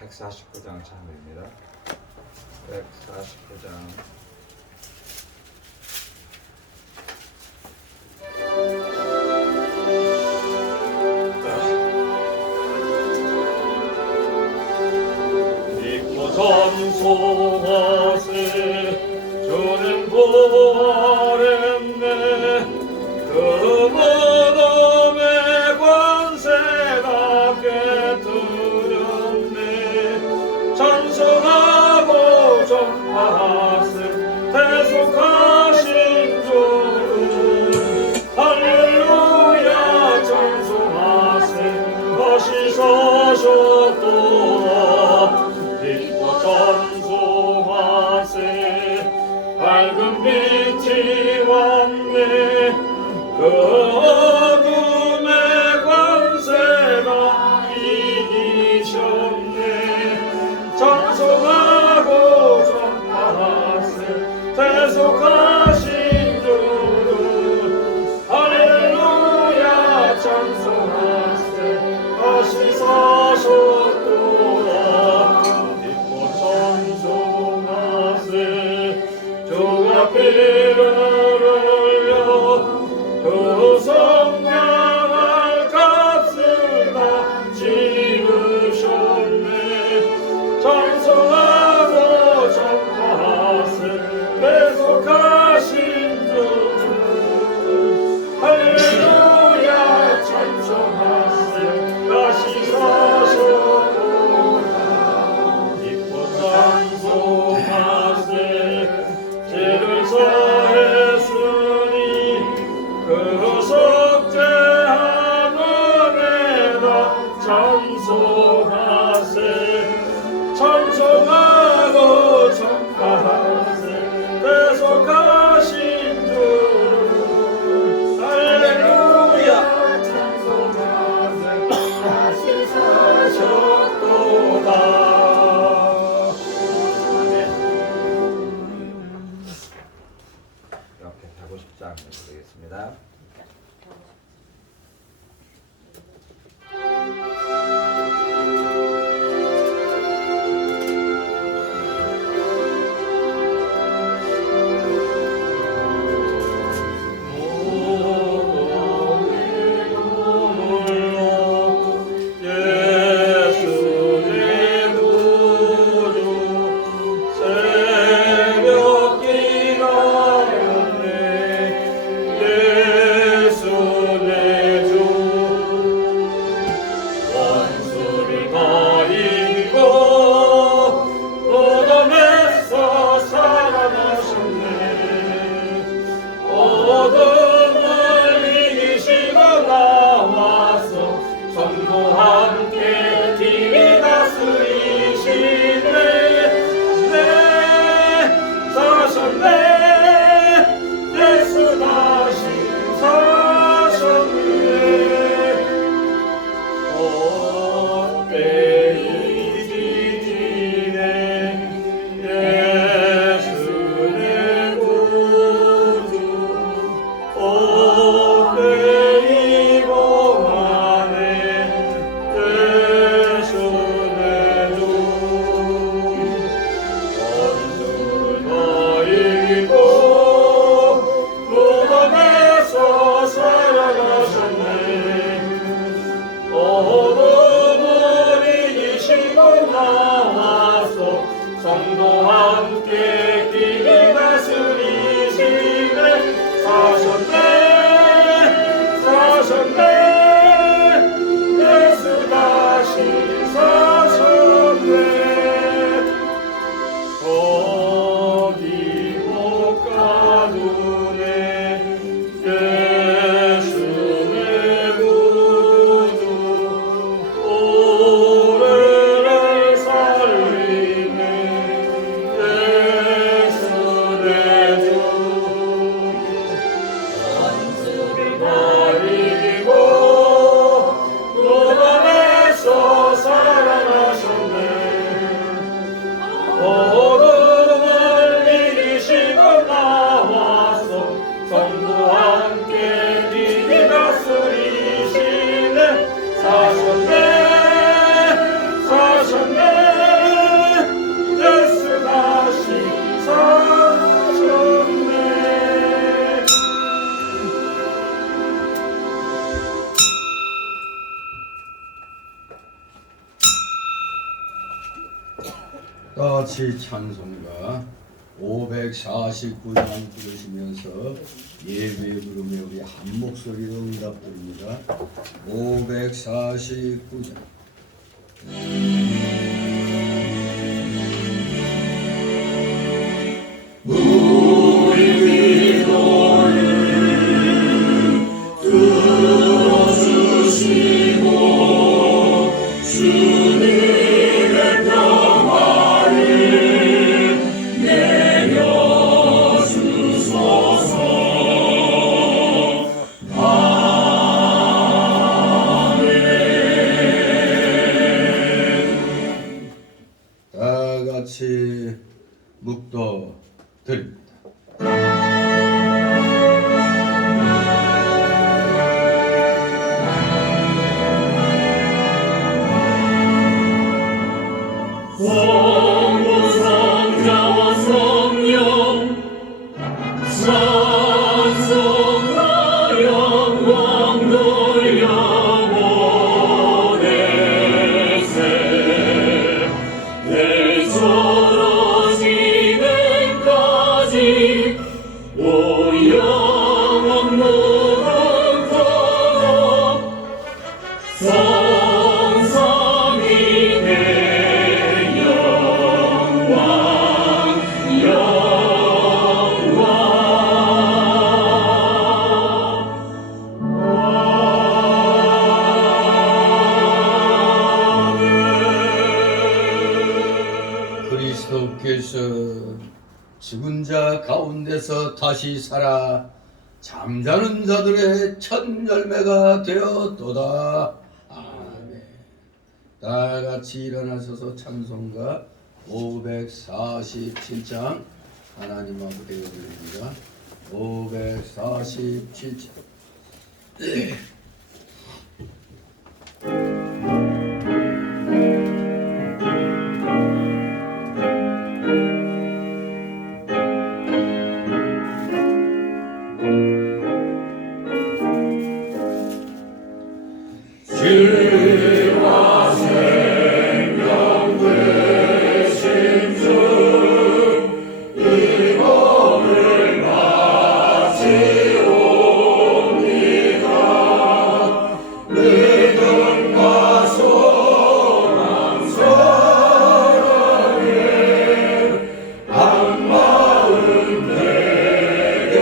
149장 찬미입니다. 149장. 믿고 전소하세 주는 보아랬네 그 무덤의 관세가 깨뜨렸네 찬송하고 전파하세 대속하신 주를 할렐루야 찬송하세 다시 사셨도다 믿고 찬송하세 밝은 빛이 왔네 그 어둠의 관세가 이기셨네 찬송하고 전파하세 대속하신 주를 할렐루야 찬송하세 다시 사셨도다 믿고 찬송하세 주가 피를 흘려 그 성령을 값을 다 지으셨네 찬송하고 전파하세 대속하신 주 할렐루야 찬송하세 다시 사셨도다 믿고 찬송하세 죄를 사했으니 그 속죄 하늘에다 찬송하세 찬송하고 전파하세 대속하신 주 할렐루야 찬송하세 다시 사셨도다 이렇게 150장 드리겠습니다. 예수 같이 찬송가 549장 부르시면서 예배 부르며 우리 한 목소리로 응답 드립니다. 549장 다 같이 묵도 드립니다. 성부성자와 성령 찬송하 영광 돌려보내세 내 저러지는까지 오 영원 무궁토록 성삼위 내 그리스도께서 죽은 자 가운데서 다시 살아 잠자는 자들의 첫 열매가 되었도다. 아멘. 다 같이 일어나셔서 찬송가 547장 하나님 앞에 드립니다. 547장 주와 생명 되신 주 이 몸을 바치옵니다. 믿음과 소망 사랑에 한 마음 되게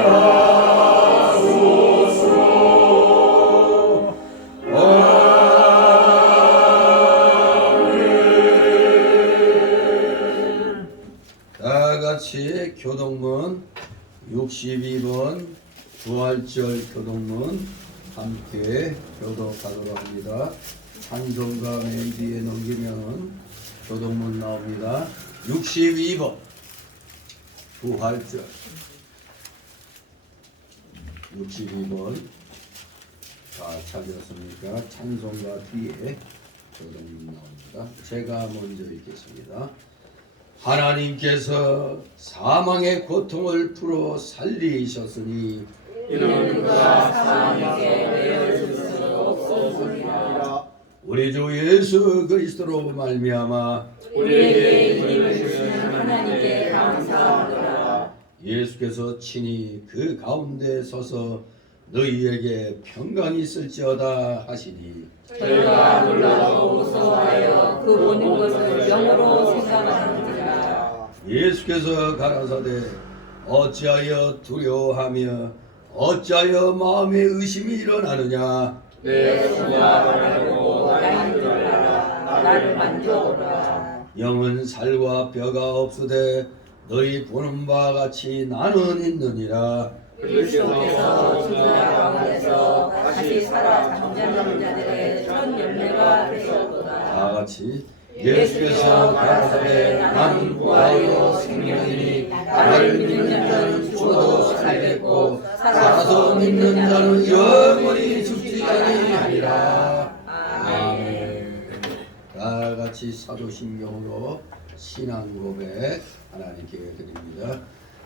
하소서. 다 같이 교동문 62번 부활절 교동문 함께 교독하도록 합니다. 찬송가 맨 뒤에 넘기면 교동문 나옵니다. 62번 부활절 62번 다 찾았습니까? 찬송가 뒤에 교동문 나옵니다. 제가 먼저 읽겠습니다. 하나님께서 사망의 고통을 풀어 살리셨으니 이는 그가 사망에게 내어줄 수 없었느니라. 우리 주 예수 그리스도로 말미암아 우리에게 힘을 주시는 하나님께 감사하노라. 예수께서 친히 그 가운데 서서 너희에게 평강이 있을지어다 하시니 저희가 놀라고 무서워하여 그 보는 것을 영으로 생각하는지라. 예수께서 가라사대 어찌하여 두려워하며 어찌하여 마음에 의심이 일어나느냐. 내 수가 바라고 나를 놀라라. 나를 만져오라. 영은 살과 뼈가 없으되 너희 보는 바와 같이 나는 있느니라. 그리스도께서 죽은 자 가운데서 다시 살아 잠자는 자들의 첫 열매가 되셨도다. 다 같이 예수께서 가라사대 나는 부활이요 생명이니 나를 믿는 자는 죽어도 살겠고 살아서 믿는 자는 영원히 죽지 아니하리라. 아멘. 다 같이 사도신경으로 신앙 고백 하나님께 드립니다.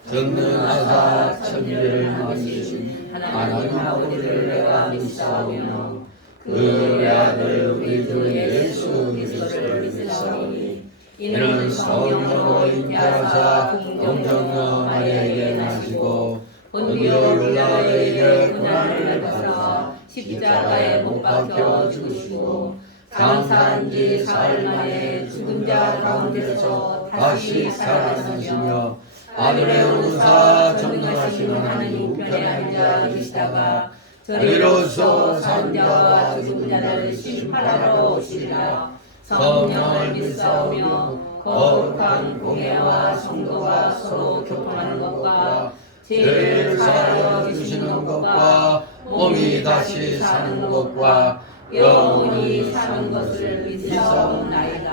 전능하사 천지를 만드신 하나님 아버지를 내가 믿사오며 그 아들 우리 주 예수 그리스도를 믿사오니 이는 성령으로 잉태하사 공정녀 마리아에게 나시고 본디오 빌라도에게 고난을 받으사 십자가에 못 박혀 죽으시고 장사한 지 사흘 만에 죽은 자 가운데서 다시 살아나시며 하늘에 오르사 전능하신 하나님 우편에 앉아 계시다가 저리로서 산 자와 죽은 자를 심판하러 오시리라. 성령을 믿사오며 거룩한 공예와 성도가 서로 교통하는 것과 죄를 사하여 주시는 것과 몸이 다시 사는 것과 영원히 사는 것을 믿사옵나이다.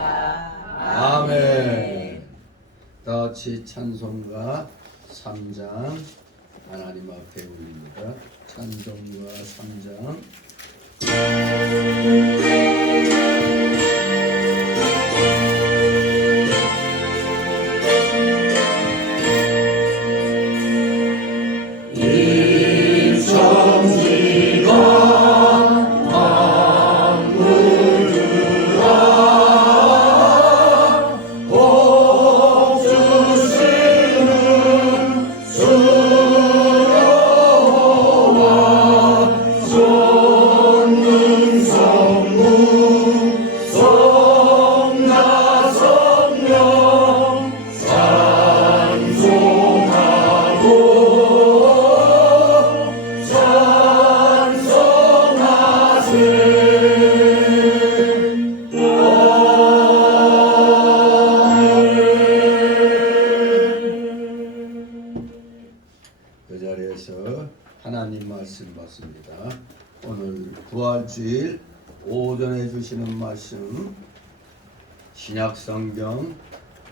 아멘. 다 같이 찬송가 3장 하나님 앞에 올립니다. 찬송가 3장. 그 자리에서 하나님 말씀 받습니다. 오늘 부활주일 오전에 주시는 말씀 신약성경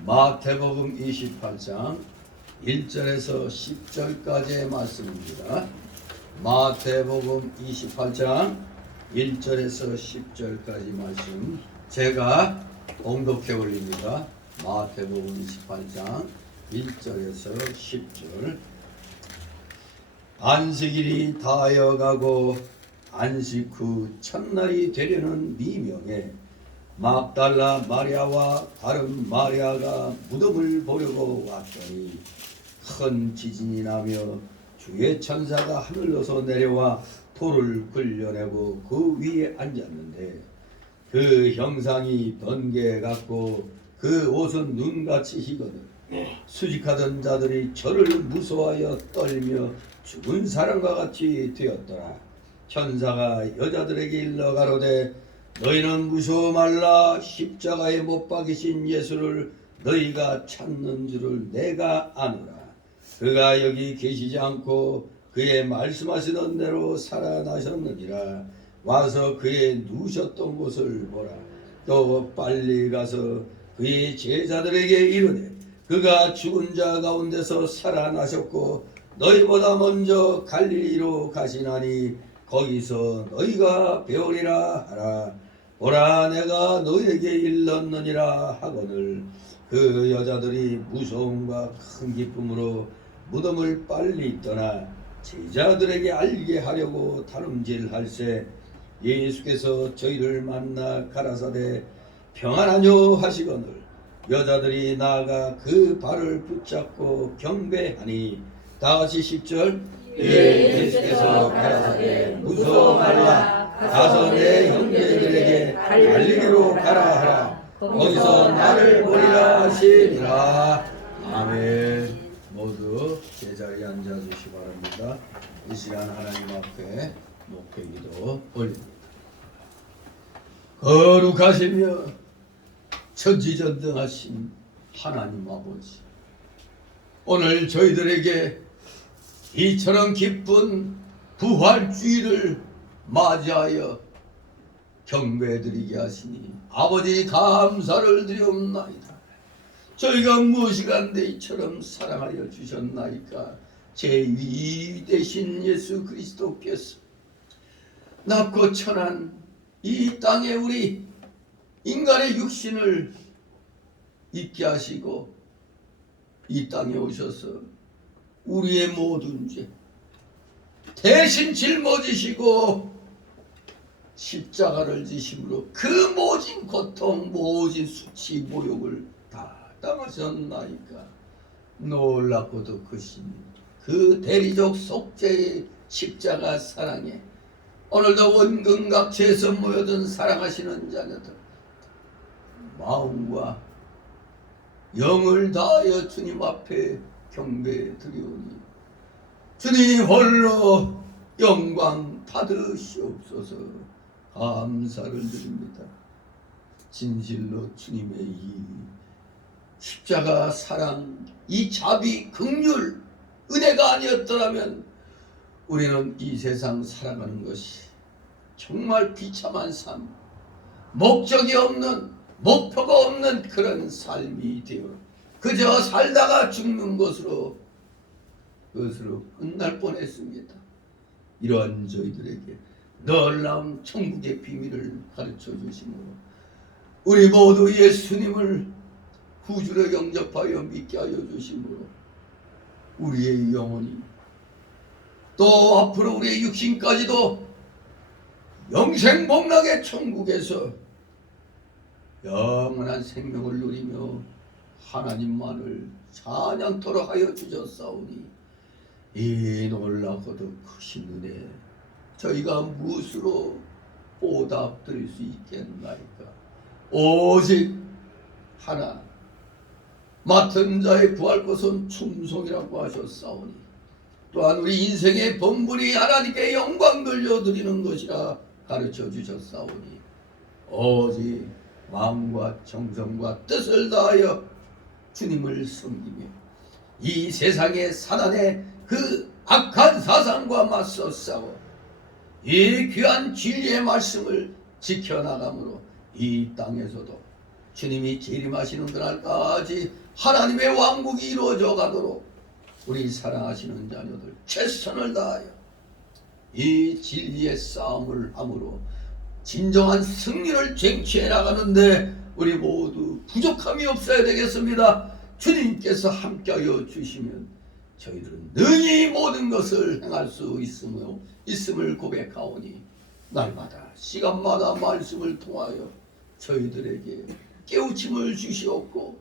마태복음 28장 1절에서 10절까지의 말씀입니다. 마태복음 28장 1절에서 10절까지 말씀 제가 봉독해 올립니다. 마태복음 28장 1절에서 10절. 안식일이 다하여가고 안식 후 첫날이 되려는 미명에 막달라 마리아와 다른 마리아가 무덤을 보려고 왔더니 큰 지진이 나며 주의 천사가 하늘로서 내려와 돌을 굴려내고 그 위에 앉았는데 그 형상이 번개 같고 그 옷은 눈같이 희거든 수직하던 자들이 저를 무서워하여 떨며 죽은 사람과 같이 되었더라. 천사가 여자들에게 일러 가로되 너희는 무서워 말라. 십자가에 못 박이신 예수를 너희가 찾는 줄을 내가 아노라. 그가 여기 계시지 않고 그의 말씀하시던 대로 살아나셨느니라. 와서 그의 누우셨던 곳을 보라. 또 빨리 가서 그의 제자들에게 이르되 그가 죽은 자 가운데서 살아나셨고 너희보다 먼저 갈릴리로 가시나니 거기서 너희가 배우리라 하라. 보라 내가 너희에게 일렀느니라 하거늘 그 여자들이 무서움과 큰 기쁨으로 무덤을 빨리 떠나 제자들에게 알게 하려고 다름질할세 예수께서 저희를 만나 가라사대 평안하뇨 하시거늘 여자들이 나아가 그 발을 붙잡고 경배하니 다같이 10절 예수께서 가라사대 무서워 말라. 가서 내 형제들에게 갈릴리로 가라 하라. 거기서 나를 보리라 하시니라. 아멘. 모두 제자리에 앉아주시기 바랍니다. 이 시간 하나님 앞에 목회기도 올립니다. 거룩하시며 천지전능하신 하나님 아버지, 오늘 저희들에게 이처럼 기쁜 부활주의를 맞이하여 경배드리게 하시니 아버지 감사를 드리옵나이다. 저희가 무엇이간데 이처럼 사랑하여 주셨나이까. 제2 되신 예수 그리스도께서 낮고 천한 이 땅에 우리 인간의 육신을 있게 하시고 이 땅에 오셔서 우리의 모든 죄 대신 짊어지시고 십자가를 지심으로 그 모진 고통, 모진 수치, 모욕을 합당하셨나이까. 놀랍고도 크신 그 대리적 속죄의 십자가 사랑에 오늘도 원근각지에서 모여든 사랑하시는 자녀들 마음과 영을 다하여 주님 앞에 경배해 드리오니 주님 홀로 영광 받으시옵소서. 감사를 드립니다. 진실로 주님의 이 십자가 사랑, 이 자비, 긍휼, 은혜가 아니었더라면 우리는 이 세상 살아가는 것이 정말 비참한 삶, 목적이 없는, 목표가 없는 그런 삶이 되어 그저 살다가 죽는 것으로 끝날 뻔했습니다. 이러한 저희들에게 놀라운 천국의 비밀을 가르쳐 주심으로 우리 모두 예수님을 구주로 영접하여 믿게 하여 주심으로 우리의 영혼이 또 앞으로 우리의 육신까지도 영생복락의 천국에서 영원한 생명을 누리며 하나님만을 찬양토록 하여 주셨사오니 이 놀랍고도 크신 은혜 저희가 무엇으로 보답드릴 수 있겠나이까. 오직 하나 맡은 자의 구할 것은 충성이라고 하셨사오니 또한 우리 인생의 본분이 하나님께 영광 돌려드리는 것이라 가르쳐 주셨사오니 오직 마음과 정성과 뜻을 다하여 주님을 섬기며 이 세상의 사단의 그 악한 사상과 맞서 싸워 이 귀한 진리의 말씀을 지켜나가므로 이 땅에서도 주님이 재림하시는 그날까지 하나님의 왕국이 이루어져 가도록 우리 사랑하시는 자녀들 최선을 다하여 이 진리의 싸움을 함으로 진정한 승리를 쟁취해 나가는데 우리 모두 부족함이 없어야 되겠습니다. 주님께서 함께하여 주시면 저희들은 능히 모든 것을 행할 수 있음을 고백하오니 날마다 시간마다 말씀을 통하여 저희들에게 깨우침을 주시옵고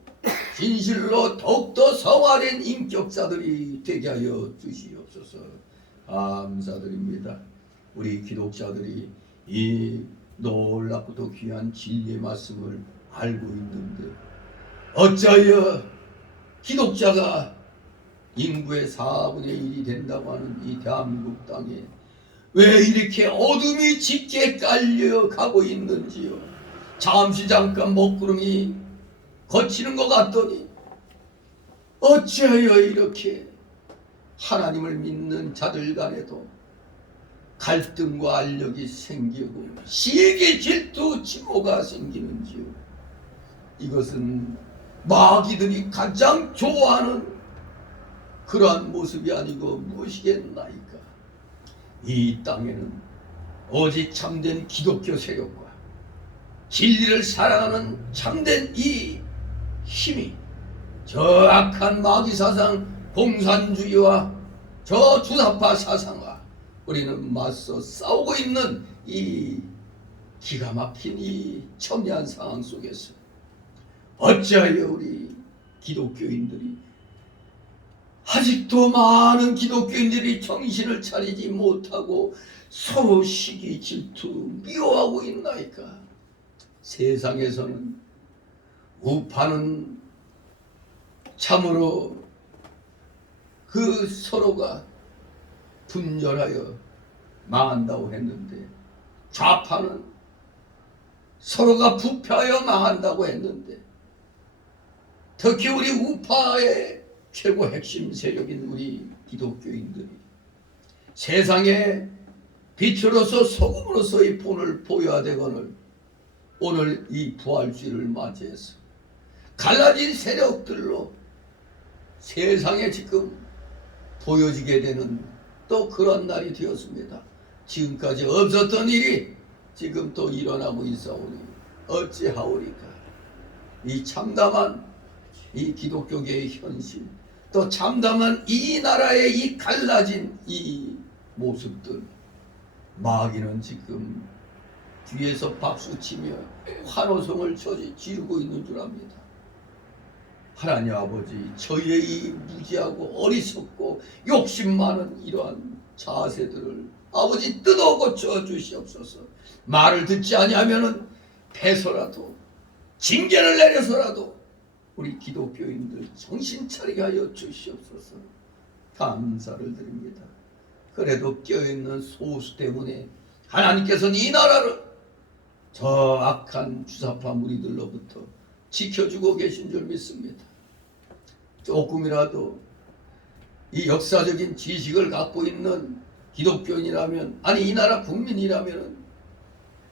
진실로 더욱더 성화된 인격자들이 되게 하여 주시옵소서. 감사드립니다. 우리 기독자들이 이 놀랍고도 귀한 진리의 말씀을 알고 있는데 어찌하여 기독자가 인구의 4분의 1이 된다고 하는 이 대한민국 땅에 왜 이렇게 어둠이 짙게 깔려가고 있는지요. 잠깐 먹구름이 거치는 것 같더니 어찌하여 이렇게 하나님을 믿는 자들 간에도 갈등과 알력이 생기고 시기 질투 치고가 생기는지요. 이것은 마귀들이 가장 좋아하는 그러한 모습이 아니고 무엇이겠나이까. 이 땅에는 오직 참된 기독교 세력과 진리를 사랑하는 참된 이 힘이 저 악한 마귀 사상 공산주의와 저 주사파 사상과 우리는 맞서 싸우고 있는 이 기가 막힌 이 첨예한 상황 속에서 어찌하여 우리 기독교인들이 아직도 많은 기독교인들이 정신을 차리지 못하고 서로 시기 질투 미워하고 있나이까. 세상에서는 우파는 참으로 그 서로가 분열하여 망한다고 했는데 좌파는 서로가 부패하여 망한다고 했는데 특히 우리 우파의 최고 핵심 세력인 우리 기독교인들이 세상의 빛으로서 소금으로서의 본을 보여야 되거늘 오늘 이 부활주의를 맞이해서 갈라진 세력들로 세상에 지금 보여지게 되는 또 그런 날이 되었습니다. 지금까지 없었던 일이 지금 또 일어나고 있사오니 어찌하오리까. 이 참담한 이 기독교계의 현실 또 참담한 이 나라의 이 갈라진 이 모습들 마귀는 지금 뒤에서 박수치며 환호성을 지르고 있는 줄 압니다. 하나님 아버지, 저희의 이 무지하고 어리석고 욕심 많은 이러한 자세들을 아버지 뜯어 고쳐 주시옵소서. 말을 듣지 아니하면은 패서라도 징계를 내려서라도 우리 기독교인들 정신 차리게 하여 주시옵소서. 감사를 드립니다. 그래도 껴있는 소수 때문에 하나님께서는 이 나라를 저 악한 주사파 무리들로부터 지켜주고 계신 줄 믿습니다. 조금이라도 이 역사적인 지식을 갖고 있는 기독교인이라면, 아니 이 나라 국민이라면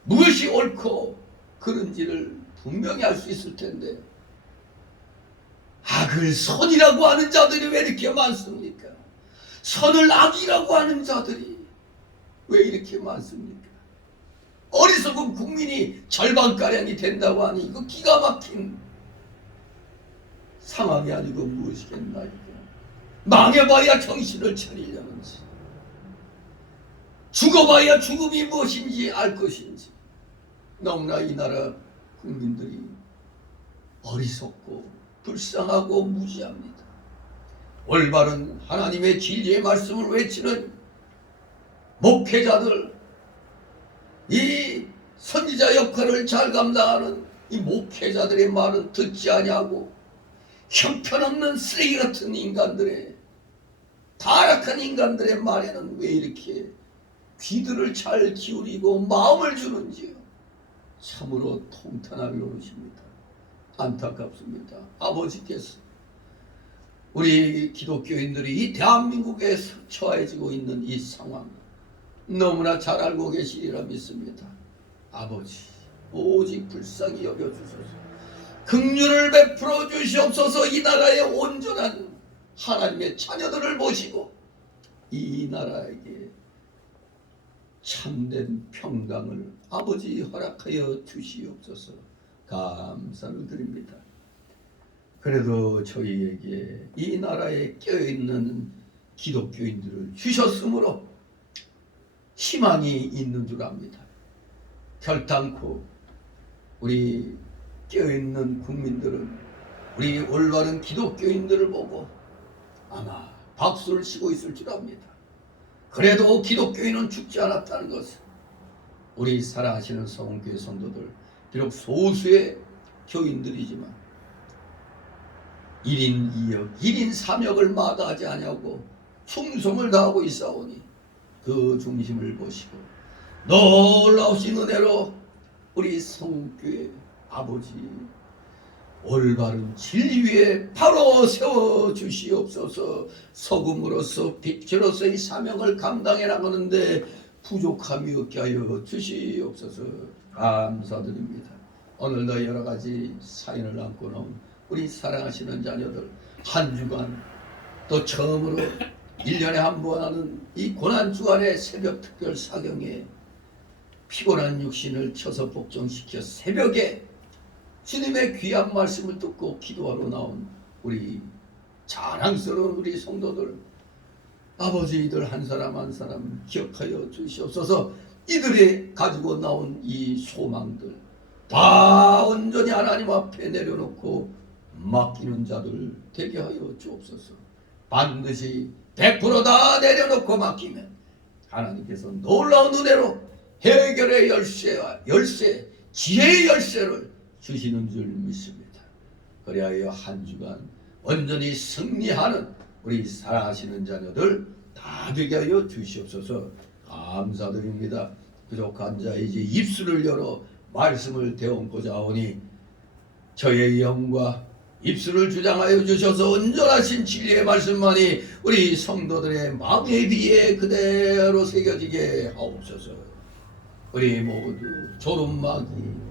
무엇이 옳고 그른지를 분명히 알 수 있을 텐데 악을 선이라고 하는 자들이 왜 이렇게 많습니까? 선을 악이라고 하는 자들이 왜 이렇게 많습니까? 어리석은 국민이 절반가량이 된다고 하니 이거 기가 막힌 상황이 아니고 무엇이겠나이까. 망해봐야 정신을 차리려는지, 죽어봐야 죽음이 무엇인지 알 것인지, 너무나 이 나라 국민들이 어리석고 불쌍하고 무지합니다. 올바른 하나님의 진리의 말씀을 외치는 목회자들, 이 선지자 역할을 잘 감당하는 이 목회자들의 말은 듣지 아니하고 형편없는 쓰레기 같은 인간들의, 타락한 인간들의 말에는 왜 이렇게 귀들을 잘 기울이고 마음을 주는지요. 참으로 통탄하기 어르십니다. 안타깝습니다. 아버지께서 우리 기독교인들이 이 대한민국에 처해지고 있는 이 상황 너무나 잘 알고 계시리라 믿습니다. 아버지, 오직 불쌍히 여겨주소서. 긍휼을 베풀어 주시옵소서. 이 나라의 온전한 하나님의 자녀들을 모시고 이 나라에게 참된 평강을 아버지 허락하여 주시옵소서. 감사를 드립니다. 그래도 저희에게 이 나라에 껴있는 기독교인들을 주셨으므로 희망이 있는 줄 압니다. 결단코 우리 껴있는 국민들은 우리 올바른 기독교인들을 보고 아마 박수를 치고 있을 줄 압니다. 그래도 기독교인은 죽지 않았다는 것은 우리 사랑하시는 성교회 성도들, 비록 소수의 교인들이지만 1인 2역, 1인 3역을 마다하지 아니하고 충성을 다하고 있사오니 그 중심을 보시고 놀라우신 은혜로 우리 성교회 아버지 올바른 진리 위에 바로 세워주시옵소서. 소금으로서 빛으로서의 사명을 감당해 나가는데 부족함이 없게 하여 주시옵소서. 감사드립니다. 오늘도 여러 가지 사연을 안고 나온 우리 사랑하시는 자녀들, 한 주간 또 처음으로 1년에 한 번 하는 이 고난주간의 새벽 특별 사경에 피곤한 육신을 쳐서 복종시켜 새벽에 주님의 귀한 말씀을 듣고 기도하러 나온 우리 자랑스러운 우리 성도들, 아버지들 한 사람 한 사람 기억하여 주시옵소서. 이들이 가지고 나온 이 소망들 다 온전히 하나님 앞에 내려놓고 맡기는 자들 되게 하여 주옵소서. 반드시 100% 다 내려놓고 맡기면 하나님께서 놀라운 은혜로 해결의 열쇠, 지혜의 열쇠를 주시는 줄 믿습니다. 그리하여 한 주간 온전히 승리하는 우리 사랑하시는 자녀들 다 되게 하여 주시옵소서. 감사드립니다. 부족한 자이지 입술을 열어 말씀을 대언고자 하오니 저의 영과 입술을 주장하여 주셔서 온전하신 진리의 말씀만이 우리 성도들의 마음에 비해 그대로 새겨지게 하옵소서. 우리 모두 졸음마귀,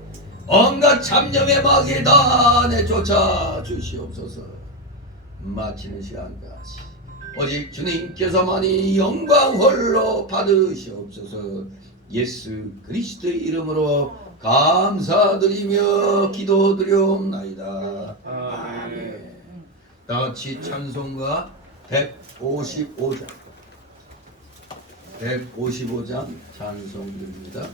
온갖 잡념의 마귀 다 내쫓아 주시옵소서. 마치는 시간까지 오직 주님께서만이 영광 홀로 받으시옵소서. 예수 그리스도의 이름으로 감사드리며 기도드리옵나이다. 아멘. 다같이 찬송가 155장 찬송드립니다.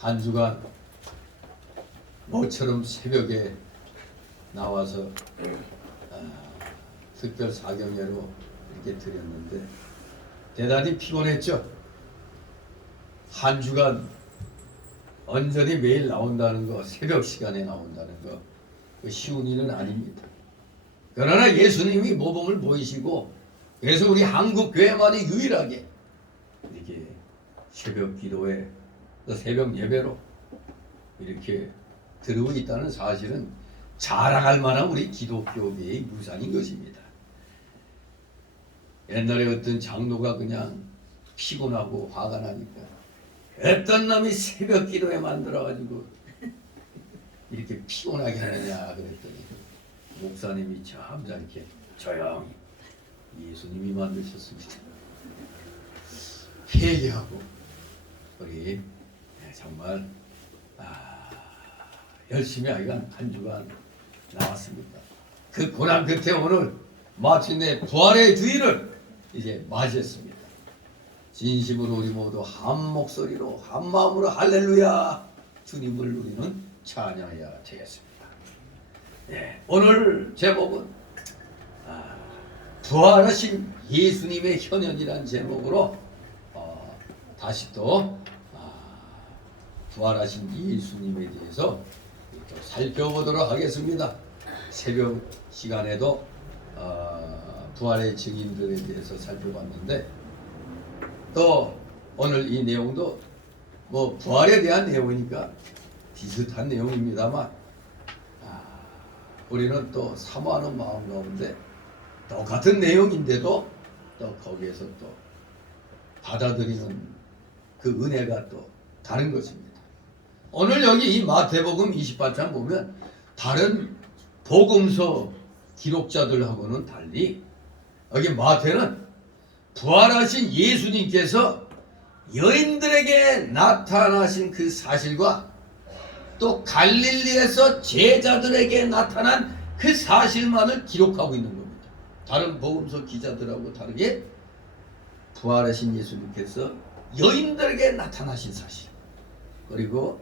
한 주간 모처럼 새벽에 나와서 특별 사경회로 이렇게 드렸는데 대단히 피곤했죠. 한 주간 온전히 매일 나온다는 거, 새벽 시간에 나온다는 거 쉬운 일은 아닙니다. 그러나 예수님이 모범을 보이시고 그래서 우리 한국 교회만이 유일하게 이렇게 새벽 기도에 또 새벽 예배로 이렇게 들어오고 있다는 사실은 자랑할 만한 우리 기독교계의 유산인 것입니다. 옛날에 어떤 장로가 그냥 피곤하고 화가 나니까 어떤 놈이 새벽 기도에 만들어가지고 이렇게 피곤하게 하느냐 그랬더니 목사님이 잠잠케 조용히 예수님이 만드셨습니다. 회개하고 우리 정말 열심히 하여간 한 주간 나왔습니다. 그 고난 끝에 오늘 마침내 부활의 주일을 이제 맞이했습니다. 진심으로 우리 모두 한 목소리로 한 마음으로 할렐루야 주님을 우리는 찬양해야 되겠습니다. 네, 오늘 제목은 부활하신 예수님의 현현이라는 제목으로 다시 또 부활하신 예수님에 대해서 또 살펴보도록 하겠습니다. 새벽 시간에도 부활의 증인들에 대해서 살펴봤는데 또 오늘 이 내용도 뭐 부활에 대한 내용이니까 비슷한 내용입니다만 우리는 또 사모하는 마음 가운데 똑같은 내용인데도 또 거기에서 또 받아들이는 그 은혜가 또 다른 것입니다. 오늘 여기 이 마태복음 28장 보면 다른 복음서 기록자들하고는 달리 여기 마태는 부활하신 예수님께서 여인들에게 나타나신 그 사실과 또 갈릴리에서 제자들에게 나타난 그 사실만을 기록하고 있는 겁니다. 다른 복음서 기자들하고 다르게 부활하신 예수님께서 여인들에게 나타나신 사실, 그리고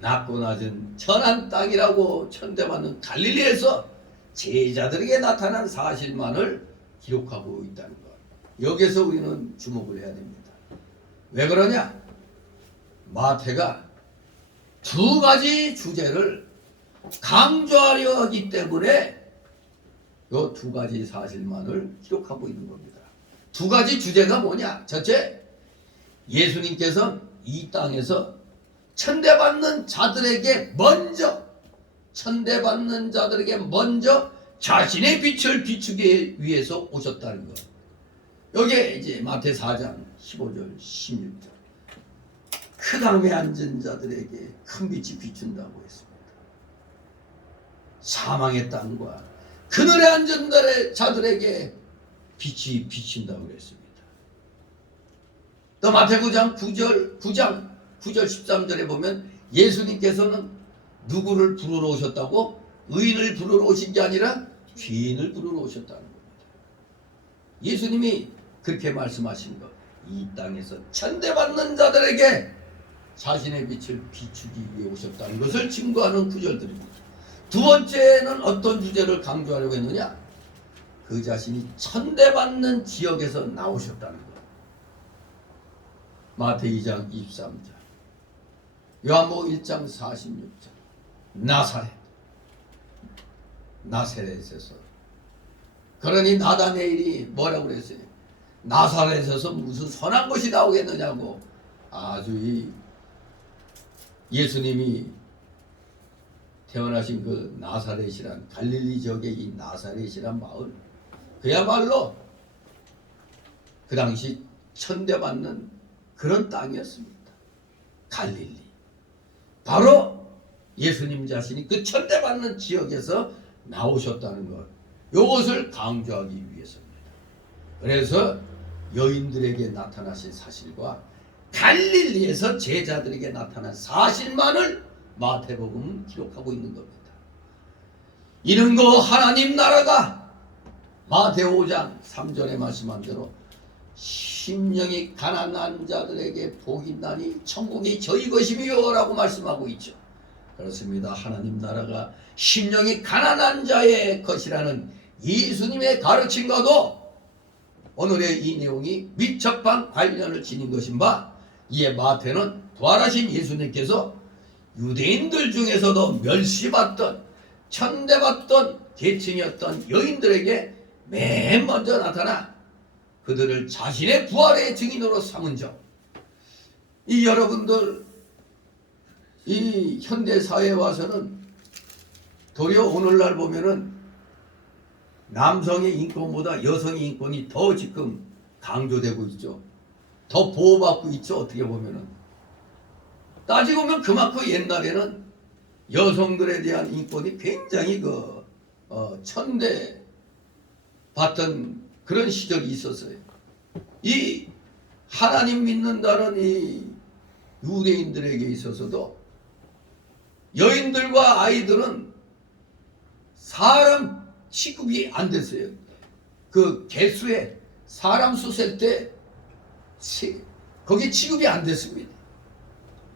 낮고 낮은 천한 땅이라고 천대받는 갈릴리에서 제자들에게 나타난 사실만을 기록하고 있다는 것. 여기서 우리는 주목을 해야 됩니다. 왜 그러냐? 마태가 두 가지 주제를 강조하려 하기 때문에 이 두 가지 사실만을 기록하고 있는 겁니다. 두 가지 주제가 뭐냐? 첫째, 예수님께서 이 땅에서 천대받는 자들에게 먼저 자신의 빛을 비추기 위해서 오셨다는 것. 여기에 이제 마태 4장 15절 16절 그 다음에 앉은 자들에게 큰 빛이 비춘다고 했습니다. 사망의 땅과 그늘에 앉은 자들에게 빛이 비친다고 했습니다. 또 마태복음 9장 13절에 보면 예수님께서는 누구를 부르러 오셨다고? 의인을 부르러 오신 게 아니라 죄인을 부르러 오셨다는 겁니다. 예수님이 그렇게 말씀하신 것, 이 땅에서 천대받는 자들에게 자신의 빛을 비추기 위해 오셨다는 것을 증거하는 구절들입니다. 두 번째는 어떤 주제를 강조하려고 했느냐? 그 자신이 천대받는 지역에서 나오셨다는 것. 마태 2장 23절, 요한복음 1장 46절, 나사렛에서. 그러니 나다네일이 뭐라고 그랬어요? 나사렛에서 무슨 선한 것이 나오겠느냐고 아주 이 예수님이 태어나신 그 나사렛이란 갈릴리 지역의 이 나사렛이란 마을, 그야말로 그 당시 천대받는 그런 땅이었습니다. 갈릴리. 바로 예수님 자신이 그 천대받는 지역에서 나오셨다는 것, 이것을 강조하기 위해서입니다. 그래서 여인들에게 나타나신 사실과 갈릴리에서 제자들에게 나타난 사실만을 마태복음은 기록하고 있는 겁니다. 이는 거 하나님 나라가 마태 5장 3절에 말씀한 대로 심령이 가난한 자들에게 복이 있나니 천국이 저희 것이며 라고 말씀하고 있죠. 그렇습니다. 하나님 나라가 심령이 가난한 자의 것이라는 예수님의 가르침과도 오늘의 이 내용이 밀접한 관련을 지닌 것인 바, 이에 마태는 부활하신 예수님께서 유대인들 중에서도 멸시받던 천대받던 계층이었던 여인들에게 맨 먼저 나타나 그들을 자신의 부활의 증인으로 삼은 점, 이 여러분들 이 현대 사회에 와서는 도리어 오늘날 보면은 남성의 인권보다 여성의 인권이 더 지금 강조되고 있죠. 더 보호받고 있죠. 어떻게 보면은 따지고 보면 그만큼 옛날에는 여성들에 대한 인권이 굉장히 천대 받던 그런 시절이 있었어요. 이 하나님 믿는다는 이 유대인들에게 있어서도 여인들과 아이들은 사람 취급이 안 됐어요. 그 개수에 사람 수 셀 때 거기 취급이 안 됐습니다.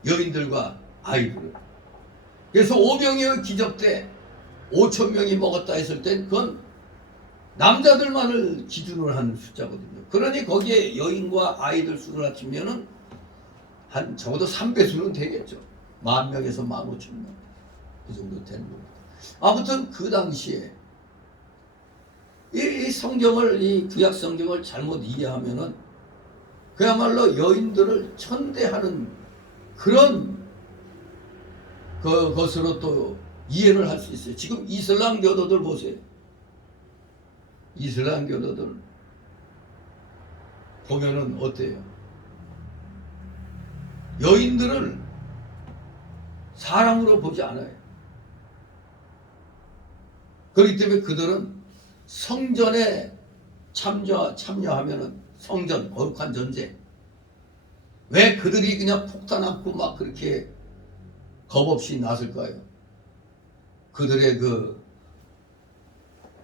여인들과 아이들은. 그래서 오병이어 기적 때 5,000명이 먹었다 했을 땐 그건 남자들만을 기준으로 하는 숫자거든요. 그러니 거기에 여인과 아이들 수를 합치면은 한 적어도 3배수는 되겠죠. 10,000명에서 15,000명. 그 정도 되는 겁니다. 아무튼 그 당시에 이 성경을, 이 구약 성경을 잘못 이해하면은 그야말로 여인들을 천대하는 그런 것으로 또 이해를 할 수 있어요. 지금 이슬람 교도들 보세요. 이슬람 교도들 보면은 어때요? 여인들을 사람으로 보지 않아요. 그렇기 때문에 그들은 성전에 참여하면은 성전, 거룩한 전쟁. 왜 그들이 그냥 폭탄 않고 막 그렇게 겁없이 나설까요? 그들의 그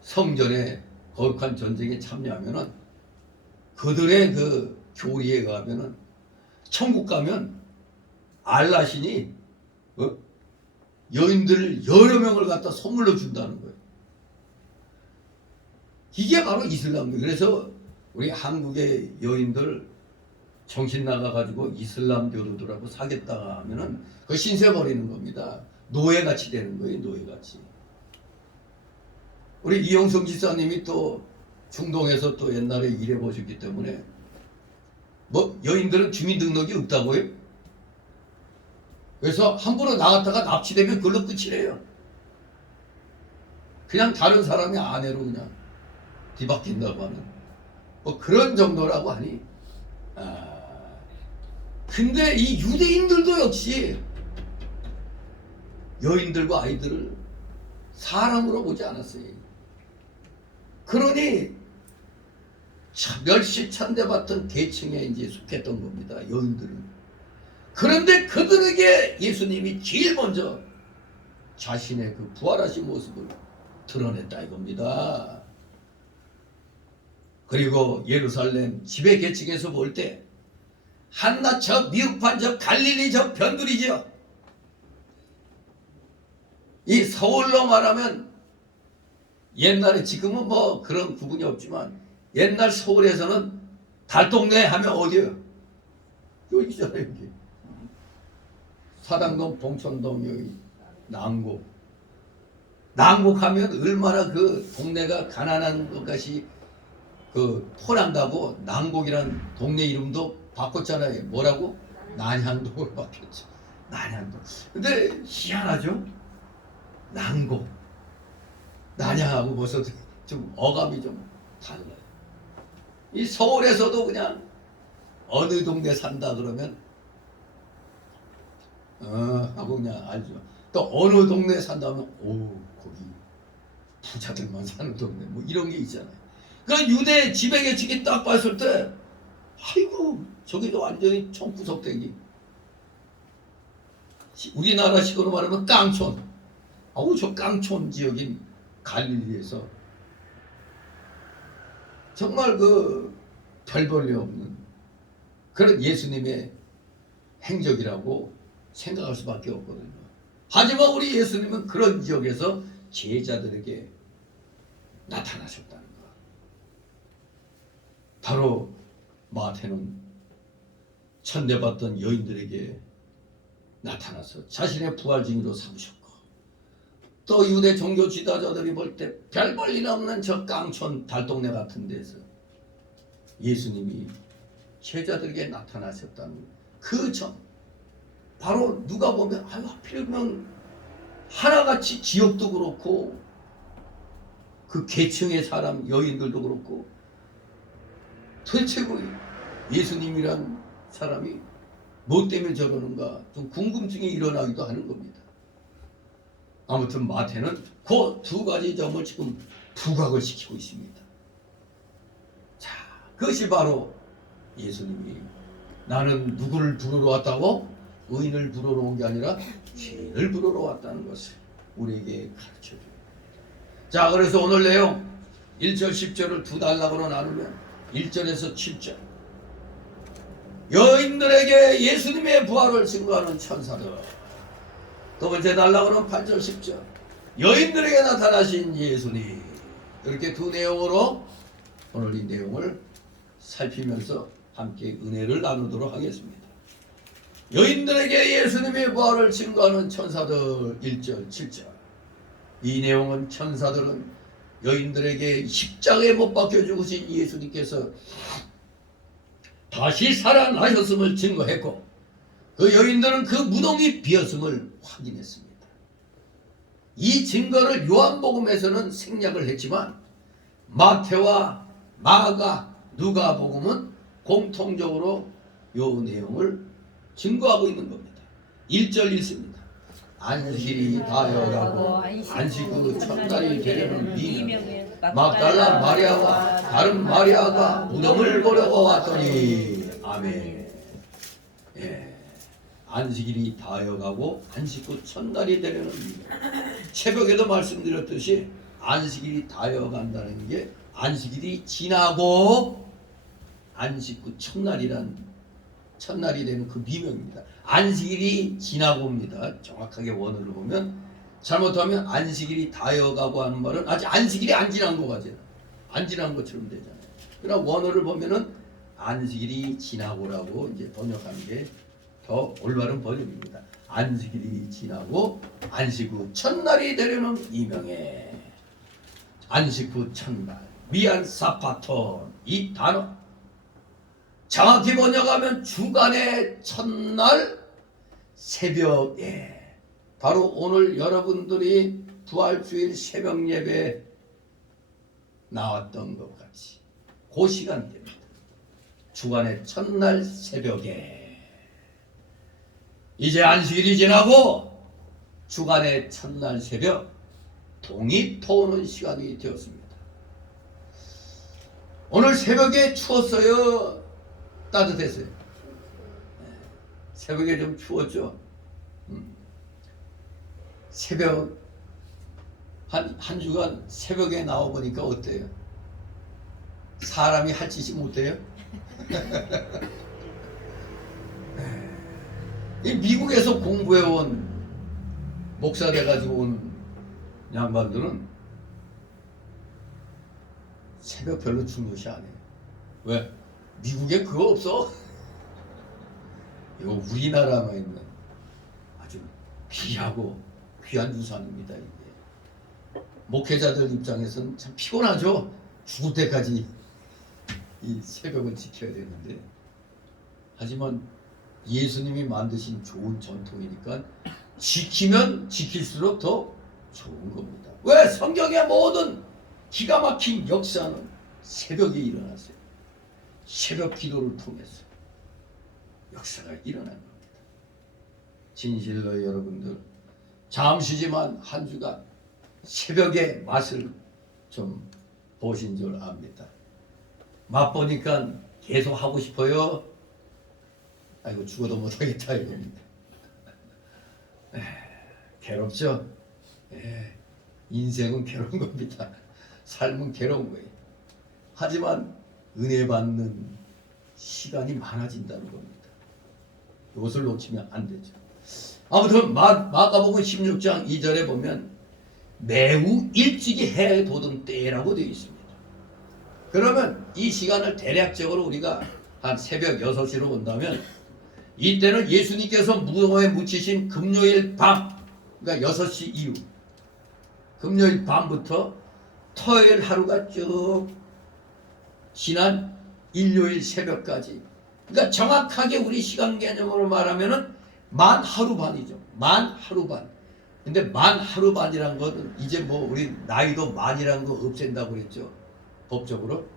성전에 거룩한 전쟁에 참여하면은 그들의 그 교리에 가면은 천국 가면 알라신이 여인들 여러 명을 갖다 선물로 준다는 거예요. 이게 바로 이슬람이에요. 그래서 우리 한국의 여인들 정신 나가가지고 이슬람 교도들하고 사겠다가 하면은 그 신세 버리는 겁니다. 노예같이 되는 거예요. 노예같이. 우리 이영성 지사님이 또 중동에서 또 옛날에 일해 보셨기 때문에 뭐 여인들은 주민등록이 없다고요? 그래서 함부로 나갔다가 납치되면 그걸로 끝이래요. 그냥 다른 사람의 아내로 그냥 뒤바뀐다고 하는 뭐 그런 정도라고 하니, 근데 이 유대인들도 역시 여인들과 아이들을 사람으로 보지 않았어요. 그러니 멸시 천대받던 계층에 이제 속했던 겁니다. 여인들은. 그런데 그들에게 예수님이 제일 먼저 자신의 그 부활하신 모습을 드러냈다 이겁니다. 그리고 예루살렘 지배 계층에서 볼 때 한낱 저 미흡한 저 갈릴리 저 변두리죠. 이 서울로 말하면 옛날에, 지금은 뭐 그런 구분이 없지만 옛날 서울에서는 달동네 하면 어디예요? 여기잖아요. 여기 사당동, 봉천동, 여기 남곡. 남곡하면 얼마나 그 동네가 가난한 것이 그 토난다고 남곡이란 동네 이름도 바꿨잖아요. 뭐라고? 난향동으로 바뀌었죠. 난향동. 근데 희한하죠? 난곡, 난향하고 벌써 좀 어감이 좀 달라요. 이 서울에서도 그냥 어느 동네 산다 그러면 하고 그냥 알죠. 또 어느 동네 산다 하면 거기 부자들만 사는 동네 뭐 이런 게 있잖아요. 그 유대 지배계층이 딱 봤을 때 아이고 저기도 완전히 총구석대기. 우리나라 식으로 말하면 깡촌. 저 깡촌 지역인 갈릴리에서 정말 그 별 볼 일 없는 그런 예수님의 행적이라고 생각할 수밖에 없거든요. 하지만 우리 예수님은 그런 지역에서 제자들에게 나타나셨다는 것. 바로 마태는 천대받던 여인들에게 나타나서 자신의 부활 증인으로 삼으셨고, 또 유대 종교 지도자들이 볼 때 별 볼 일 없는 저 깡촌 달동네 같은 데서 예수님이 제자들에게 나타나셨다는 그 점, 바로 누가 보면 아유 하필이면 하나같이 지역도 그렇고 그 계층의 사람 여인들도 그렇고 도대체 그 예수님이란 사람이 뭐 때문에 저러는가 좀 궁금증이 일어나기도 하는 겁니다. 아무튼 마태는 그 두 가지 점을 지금 부각을 시키고 있습니다. 자, 그것이 바로 예수님이 나는 누구를 부르러 왔다고? 의인을 부르러 온 게 아니라 죄인을 부르러 왔다는 것을 우리에게 가르쳐줍니다. 자, 그래서 오늘 내용 1절 10절을 두 단락으로 나누면 1절에서 7절, 여인들에게 예수님의 부활을 증거하는 천사들, 두 번째 단락으로는 8절 10절, 여인들에게 나타나신 예수님. 이렇게 두 내용으로 오늘 이 내용을 살피면서 함께 은혜를 나누도록 하겠습니다. 여인들에게 예수님의 부활을 증거하는 천사들 1절 7절. 이 내용은 천사들은 여인들에게 십자가에 못 박혀 죽으신 예수님께서 다시 살아나셨음을 증거했고, 그 여인들은 그 무덤이 비었음을 확인했습니다. 이 증거를 요한복음에서는 생략을 했지만 마태와 마가, 누가복음은 공통적으로 요 내용을 증거하고 있는 겁니다. 1절 읽습니다. 안식일이 다여가고 안식 후 첫날이 되려는 이는 막달라 마리아와 다른 마리아가 무덤을 보려고 왔더니, 아멘. 예. 안식일이 다여가고 안식 후 첫날이 되려는 이는, 새벽에도 말씀드렸듯이 안식일이 다여간다는 게 안식일이 지나고 안식 후 첫날이 되는 그 미명입니다. 안식일이 지나고입니다. 정확하게 원어를 보면, 잘못하면 안식일이 다여가고 하는 말은 아직 안식일이 안 지난 거 같아요. 안 지난 것처럼 되잖아요. 그러나 원어를 보면은 안식일이 지나고라고 이제 번역하는 게 더 올바른 번역입니다. 안식일이 지나고 안식 후 첫날이 되려는 이명에, 안식 후 첫날, 미안 사파톤, 이 단어 정확히 번역하면 주간의 첫날 새벽에, 바로 오늘 여러분들이 부활주일 새벽 예배 나왔던 것 같이 그 시간대입니다. 주간의 첫날 새벽에, 이제 안식일이 지나고 주간의 첫날 새벽 동이 터오는 시간이 되었습니다. 오늘 새벽에 추웠어요? 따뜻했어요? 새벽에 좀 추웠죠? 새벽 한 주간 새벽에 나와 보니까 어때요? 사람이 할 짓이 못해요? 이 미국에서 공부해온 목사 돼가지고 온 양반들은 새벽 별로 중요시 안 해요. 왜? 미국에 그거 없어. 이거 우리나라만 있는 아주 귀하고 귀한 유산입니다. 이게 목회자들 입장에서는 참 피곤하죠. 죽을 때까지 이 새벽을 지켜야 되는데, 하지만 예수님이 만드신 좋은 전통이니까 지키면 지킬수록 더 좋은 겁니다. 왜? 성경의 모든 기가 막힌 역사는 새벽에 일어났어요. 새벽 기도를 통해서 역사가 일어난 겁니다. 진실로 여러분들, 잠시지만 한 주간 새벽의 맛을 좀 보신 줄 압니다. 맛보니까 계속 하고 싶어요? 아이고, 죽어도 못하겠다 이겁니다. 괴롭죠? 인생은 괴로운 겁니다. 삶은 괴로운 거예요. 하지만 은혜 받는 시간이 많아진다는 겁니다. 이것을 놓치면 안 되죠. 아무튼 마가복음 16장 2절에 보면 매우 일찍이 해 돋은 때라고 되어 있습니다. 그러면 이 시간을 대략적으로 우리가 한 새벽 6시로 본다면 이때는 예수님께서 무덤에 묻히신 금요일 밤, 그러니까 6시 이후 금요일 밤부터 토요일 하루가 쭉 지난 일요일 새벽까지, 그러니까 정확하게 우리 시간 개념으로 말하면은 만 하루 반이죠. 만 하루 반. 근데 만 하루 반이란 건 이제 뭐 우리 나이도 만이라는 거 없앤다고 그랬죠. 법적으로.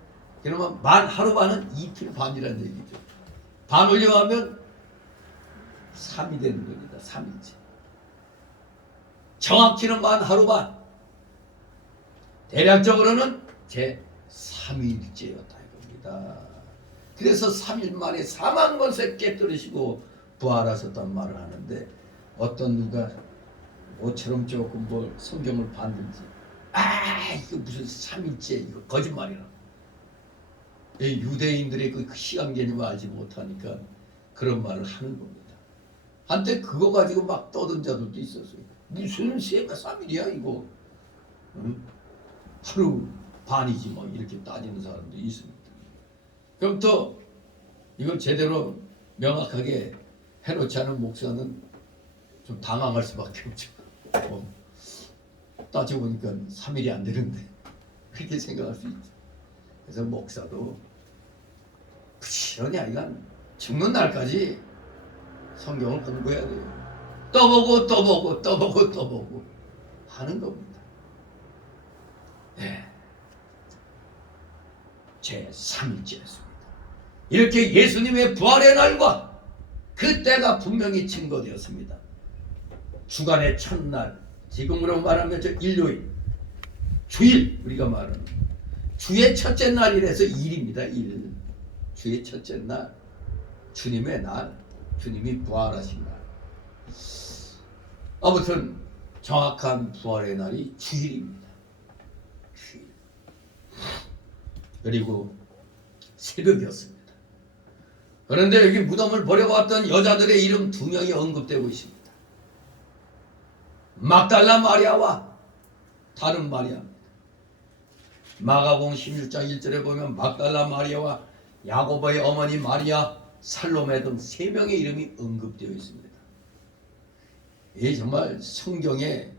그러면 만 하루 반은 이틀 반이라는 얘기죠. 반 올려가면 3이 되는 겁니다. 3일째. 정확히는 만 하루 반. 대략적으로는 제 3일째였다 이겁니다. 그래서 3일 만에 4만 번째 깨뜨리시고 부활하셨단 말을 하는데, 어떤 누가 모처럼 조금 뭐 성경을 봤는지 이거 무슨 3일째 이거 거짓말이라. 유대인들의 그 시간 개념을 알지 못하니까 그런 말을 하는 겁니다. 한때 그거 가지고 막 떠든 자들도 있었어요. 무슨 세가 3일이야 이거. 응? 하루 반이지 뭐 이렇게 따지는 사람도 있습니다. 그럼 또 이걸 제대로 명확하게 해놓지 않은 목사는 좀 당황할 수밖에 없죠. 따지고 보니까 3일이 안 되는데 그렇게 생각할 수 있죠. 그래서 목사도 부지런히 하여간 죽는 날까지 성경을 공부해야 돼요. 떠보고 하는 겁니다. 네. 제 3일째였습니다. 이렇게 예수님의 부활의 날과 그때가 분명히 증거되었습니다. 주간의 첫날, 지금으로 말하면 저 일요일, 주일, 우리가 말하는 주의 첫째 날이라서 일입니다. 일. 주의 첫째 날, 주님의 날, 주님이 부활하신 날. 아무튼 정확한 부활의 날이 주일입니다. 주일. 그리고 새벽이었습니다. 그런데 여기 무덤을 버려왔던 여자들의 이름 2명이 언급되고 있습니다. 막달라 마리아와 다른 마리아입니다. 마가복음 16장 1절에 보면 막달라 마리아와 야고보의 어머니 마리아, 살로메 등 3명의 이름이 언급되어 있습니다. 이게 정말 성경에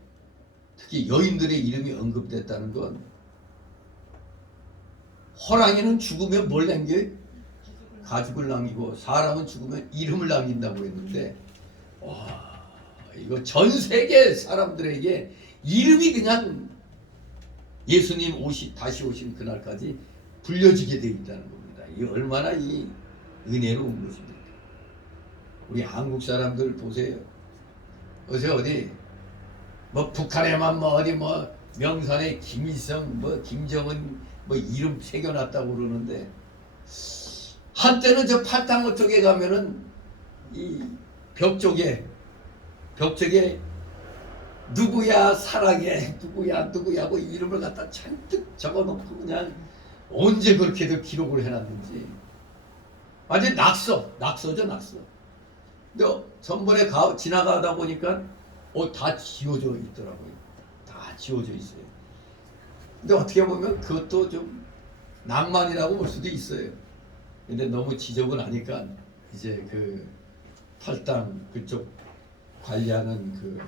특히 여인들의 이름이 언급됐다는 건, 호랑이는 죽으면 뭘 남겨요? 가죽을 남기고 사람은 죽으면 이름을 남긴다고 했는데, 와, 이거 전 세계 사람들에게 이름이 그냥 예수님 다시 오신 그날까지 불려지게 되어 있다는 겁니다. 이게 얼마나 이 은혜로운 것입니까? 우리 한국 사람들 보세요. 어디 뭐 북한에만 뭐 어디 뭐 명산에 김일성 뭐 김정은 뭐 이름 새겨놨다고 그러는데, 한때는 저 팔당호 쪽에 가면은 이 벽 쪽에 누구야 사랑해 누구야고 이름을 갖다 잔뜩 적어놓고 그냥 언제 그렇게도 기록을 해놨는지 완전 낙서죠. 근데 전번에 지나가다 보니까 다 지워져 있더라고요. 다 지워져 있어요. 근데 어떻게 보면 그것도 좀 낭만이라고 볼 수도 있어요. 근데 너무 지적을 하니까 이제 그 팔당 그쪽 관리하는 그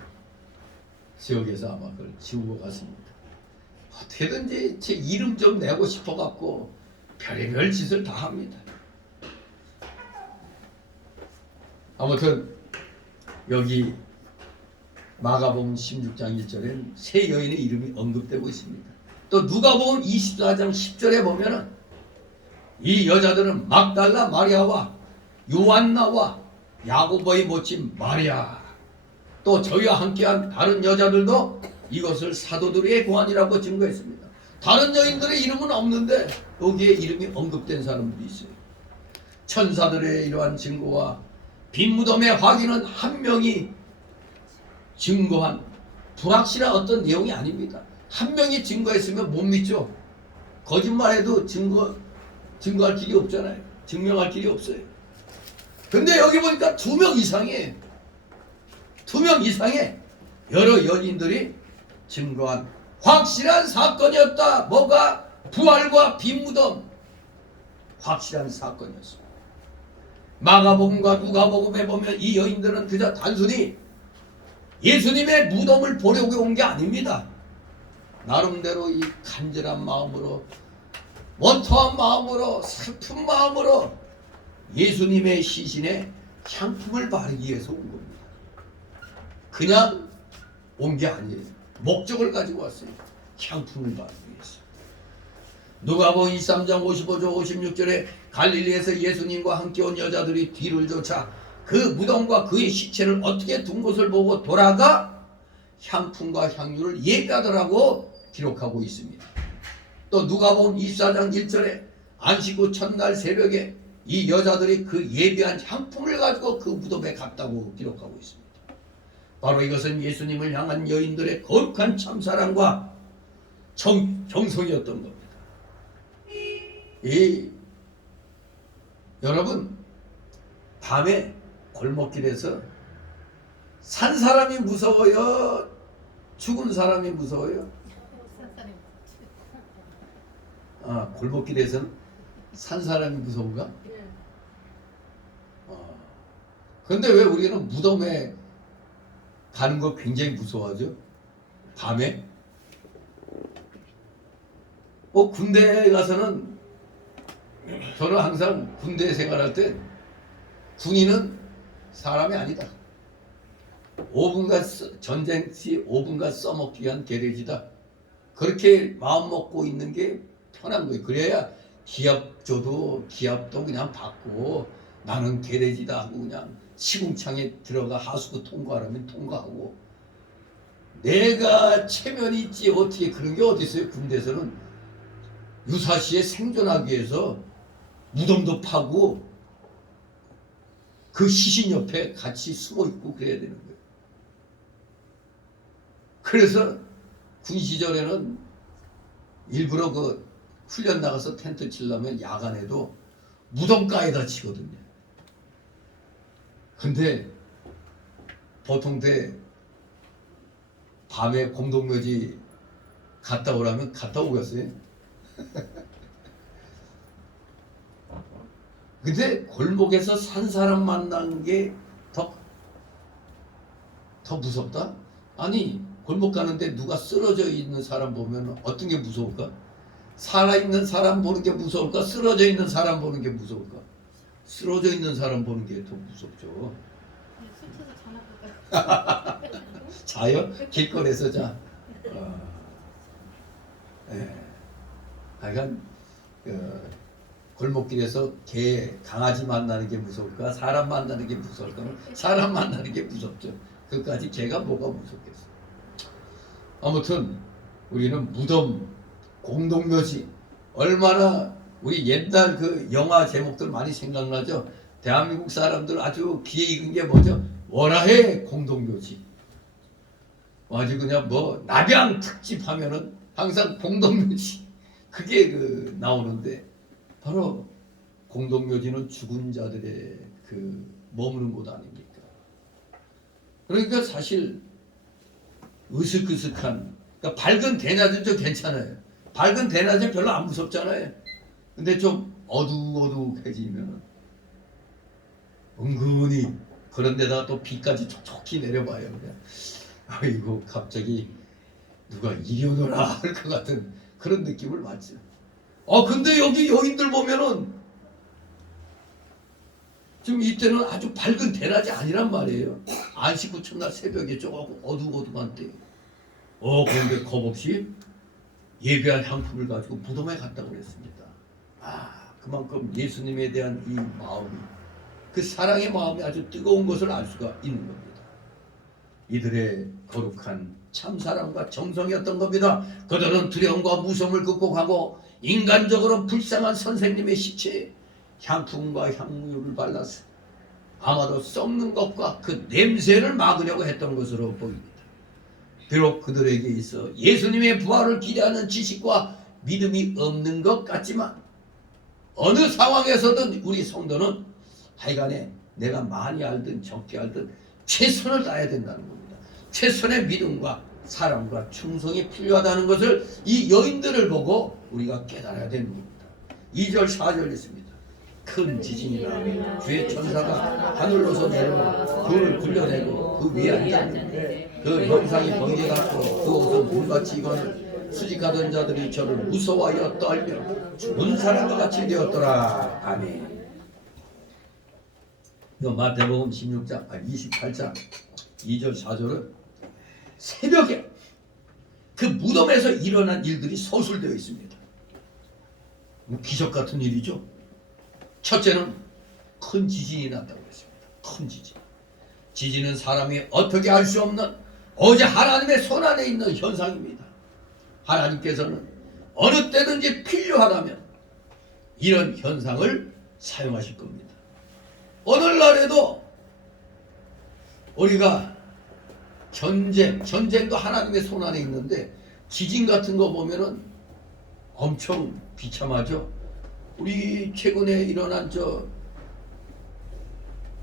지역에서 아마 그걸 지우고 갔습니다. 어떻게든지 제 이름 좀 내고 싶어 갖고 별의별 짓을 다 합니다. 아무튼 여기 마가복음 16장 1절에는 3 여인의 이름이 언급되고 있습니다. 또 누가복음 24장 10절에 보면은 이 여자들은 막달라 마리아와 요한나와 야고보의 모친 마리아, 또 저희와 함께한 다른 여자들도 이것을 사도들의 고안이라고 증거했습니다. 다른 여인들의 이름은 없는데 여기에 이름이 언급된 사람들이 있어요. 천사들의 이러한 증거와 빈 무덤의 확인은 한 명이 증거한 불확실한 어떤 내용이 아닙니다. 한 명이 증거했으면 못 믿죠. 거짓말해도 증거 증거할 길이 없잖아요. 증명할 길이 없어요. 근데 여기 보니까 2명 이상의 2명 이상의 여러 연인들이 증거한 확실한 사건이었다. 뭐가? 부활과 빈 무덤. 확실한 사건이었습니다. 마가복음과 누가복음에 보면 이 여인들은 그저 단순히 예수님의 무덤을 보려고 온 게 아닙니다. 나름대로 이 간절한 마음으로, 원통한 마음으로, 슬픈 마음으로 예수님의 시신에 향품을 바르기 위해서 온 겁니다. 그냥 온 게 아니에요. 목적을 가지고 왔어요. 향품을 바르기 위해서. 누가복음 23장 55절 56절에 갈릴리에서 예수님과 함께 온 여자들이 뒤를 쫓아 그 무덤과 그의 시체를 어떻게 둔 것을 보고 돌아가 향품과 향유를 예비하더라고 기록하고 있습니다. 또 누가복음 24장 1절에 안식 후 첫날 새벽에 이 여자들이 그 예비한 향품을 가지고 그 무덤에 갔다고 기록하고 있습니다. 바로 이것은 예수님을 향한 여인들의 거룩한 참사랑과 정성이었던 겁니다. 여러분, 밤에 골목길에서 산 사람이 무서워요? 죽은 사람이 무서워요? 골목길에서는 산 사람이 무서운가? 그런데 왜 우리는 무덤에 가는 거 굉장히 무서워하죠? 밤에? 군대에 가서는 저는 항상 군대 생활할 때 군인은 사람이 아니다. 5분간 전쟁 시 5분간 써먹기 위한 계례지다. 그렇게 마음 먹고 있는 게 편한 거예요. 그래야 기합도 그냥 받고 나는 계례지다 하고 그냥 시궁창에 들어가 하수구 통과하라면 통과하고, 내가 체면이 있지 어떻게 그런 게 어디 있어요. 군대에서는 유사시에 생존하기 위해서 무덤도 파고 그 시신 옆에 같이 숨어 있고 그래야 되는 거예요. 그래서 군 시절에는 일부러 그 훈련 나가서 텐트 치려면 야간에도 무덤가에다 치거든요. 근데 보통 때 밤에 공동묘지 갔다 오라면 갔다 오겠어요. 근데 골목에서 산 사람 만난 게 더 무섭다? 아니, 골목 가는데 누가 쓰러져 있는 사람 보면 어떤 게 무서울까? 살아있는 사람 보는 게 무서울까? 쓰러져 있는 사람 보는 게 무서울까? 쓰러져 있는 사람 보는 게 더 무섭죠. 술 쳐서 전화 볼까요? 자요? 길거리에서 자. 하여간 골목길에서 강아지 만나는 게 무서울까? 사람 만나는 게 무서울까? 사람 만나는 게 무섭죠. 그까지 개가 뭐가 무섭겠어. 아무튼 우리는 무덤, 공동묘지, 얼마나 우리 옛날 그 영화 제목들 많이 생각나죠. 대한민국 사람들 아주 귀에 익은 게 뭐죠? 월화의 공동묘지. 아주 그냥 뭐 남양 특집 하면은 항상 공동묘지 그게 나오는데, 바로 공동묘지는 죽은 자들의 그 머무는 곳 아닙니까? 그러니까 사실 으슥으슥한, 그러니까 밝은 대낮은 좀 괜찮아요. 밝은 대낮은 별로 안 무섭잖아요. 근데 좀 어둑어둑해지면 은근히, 그런 데다가 또 비까지 촉촉히 내려봐요. 그냥 아이고 갑자기 누가 이리 오너라 할 것 같은 그런 느낌을 받죠. 근데 여기 여인들 보면은 지금 이때는 아주 밝은 대낮이 아니란 말이에요. 안식 후 첫날 새벽에 조금 어둑어둑한 때. 그런데 겁없이 예비한 향품을 가지고 무덤에 갔다고 그랬습니다. 그만큼 예수님에 대한 이 마음이, 그 사랑의 마음이 아주 뜨거운 것을 알 수가 있는 겁니다. 이들의 거룩한 참사랑과 정성이었던 겁니다. 그들은 두려움과 무서움을 극복하고 인간적으로 불쌍한 선생님의 시체에 향품과 향유를 발라서 아마도 썩는 것과 그 냄새를 막으려고 했던 것으로 보입니다. 비록 그들에게 있어 예수님의 부활을 기대하는 지식과 믿음이 없는 것 같지만 어느 상황에서든 우리 성도는 하여간에 내가 많이 알든 적게 알든 최선을 다해야 된다는 겁니다. 최선의 믿음과 사랑과 충성이 필요하다는 것을 이 여인들을 보고 우리가 깨달아야 되는 겁니다. 2절 4절 있습니다. 큰 지진이나 주의 천사가 하늘로서 내려와 그를 굴려내고 그 위에 앉았는데 그 형상이 번개 같고 그 옷은 물같이 익거늘 수직하던 자들이 저를 무서워하여 떨며 죽은 사람과 같이 되었더라. 아멘. 마태복음 28장 2절 4절은 새벽에 그 무덤에서 일어난 일들이 서술되어 있습니다. 기적 같은 일이죠. 첫째는 큰 지진이 났다고 했습니다. 큰 지진. 지진은 사람이 어떻게 알 수 없는 오직 하나님의 손 안에 있는 현상입니다. 하나님께서는 어느 때든지 필요하다면 이런 현상을 사용하실 겁니다. 오늘날에도 우리가 전쟁도 하나님의 손 안에 있는데 지진 같은 거 보면은 엄청 비참하죠. 우리 최근에 일어난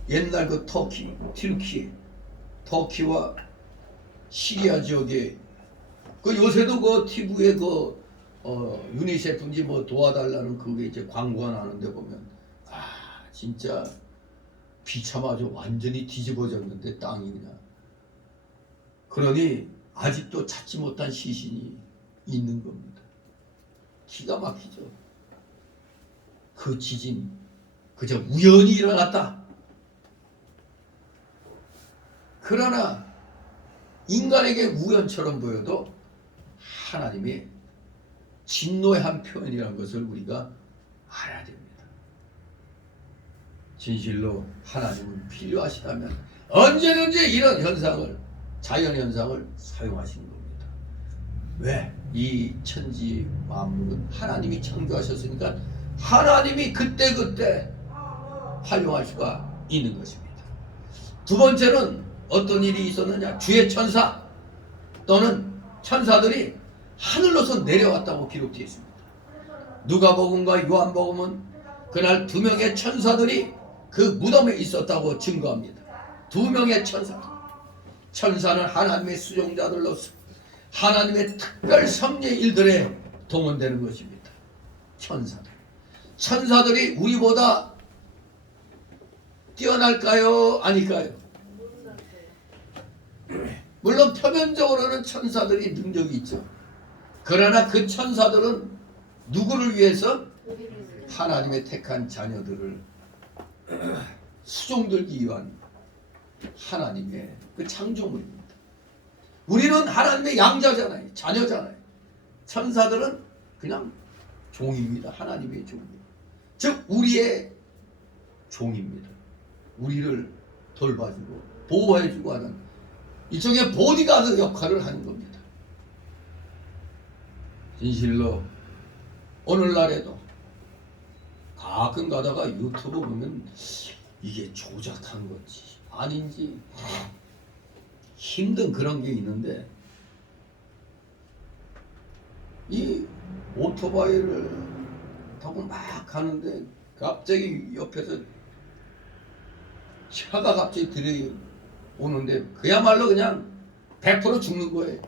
옛날 그 터키와 시리아 지역에 그 요새도 그 TV에 유니세프인지 뭐 도와달라는 그게 이제 광고가 나는데 보면 진짜 비참하죠. 완전히 뒤집어졌는데 땅이 그냥. 그러니 아직도 찾지 못한 시신이 있는 겁니다. 기가 막히죠. 그 지진 그저 우연히 일어났다. 그러나 인간에게 우연처럼 보여도 하나님의 진노의 한 표현이라는 것을 우리가 알아야 됩니다. 진실로 하나님은 필요하시다면 언제든지 이런 현상을, 자연현상을 사용하시는 겁니다. 왜? 이 천지 만물은 하나님이 창조하셨으니까 하나님이 그때그때 활용할 수가 있는 것입니다. 두 번째는 어떤 일이 있었느냐? 주의 천사 또는 천사들이 하늘로서 내려왔다고 기록되어 있습니다. 누가복음과 요한복음은 그날 2명의 천사들이 그 무덤에 있었다고 증거합니다. 2명의 천사들. 천사는 하나님의 수종자들로서 하나님의 특별 섭리의 일들에 동원되는 것입니다. 천사들이 우리보다 뛰어날까요? 아닐까요? 물론 표면적으로는 천사들이 능력이 있죠. 그러나 그 천사들은 누구를 위해서? 하나님의 택한 자녀들을 수종들기 위한 하나님의 그 창조물입니다. 우리는 하나님의 양자잖아요. 자녀잖아요. 천사들은 그냥 종입니다. 하나님의 종입니다. 즉 우리의 종입니다. 우리를 돌봐주고 보호해주고 하는 일종의 보디가드 역할을 하는 겁니다. 진실로 오늘날에도 가끔 가다가 유튜브 보면 이게 조작한 건지 아닌지 힘든 그런 게 있는데 이 오토바이를 타고 막 가는데 갑자기 옆에서 차가 갑자기 들이오는데 그야말로 그냥 100% 죽는 거예요.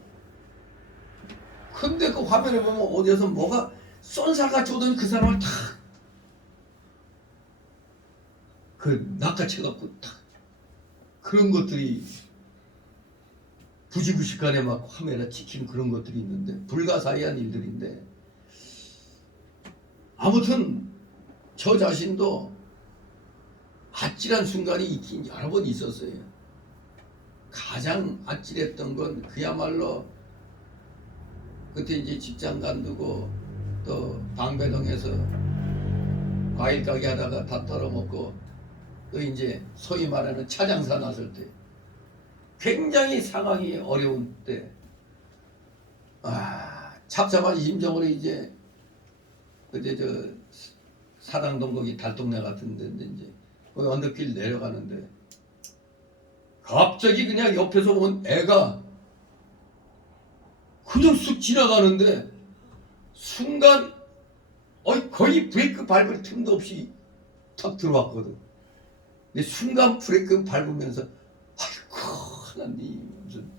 근데 그 화면을 보면 어디에서 뭐가 쏜살같이 오더니 그 사람을 탁 낚아채갖고 탁 그런 것들이 부지구식간에 막 카메라 찍힌 그런 것들이 있는데 불가사의한 일들인데 아무튼 저 자신도 아찔한 순간이 있긴 여러 번 있었어요. 가장 아찔했던 건 그야말로 그때 이제 직장 간두고 또 방배동에서 과일 가게 하다가 다 털어먹고 또 이제 소위 말하는 차장사 나설 때 굉장히 상황이 어려운 때 잡잡한 심정으로 이제 그때 저 사당동 거기 달동네 같은 데인데 이제 거기 언덕길 내려가는데 갑자기 그냥 옆에서 온 애가 그냥 쑥 지나가는데 순간 거의 브레이크 밟을 틈도 없이 탁 들어왔거든. 근데 순간 브레이크 밟으면서 아이고 하나님, 무슨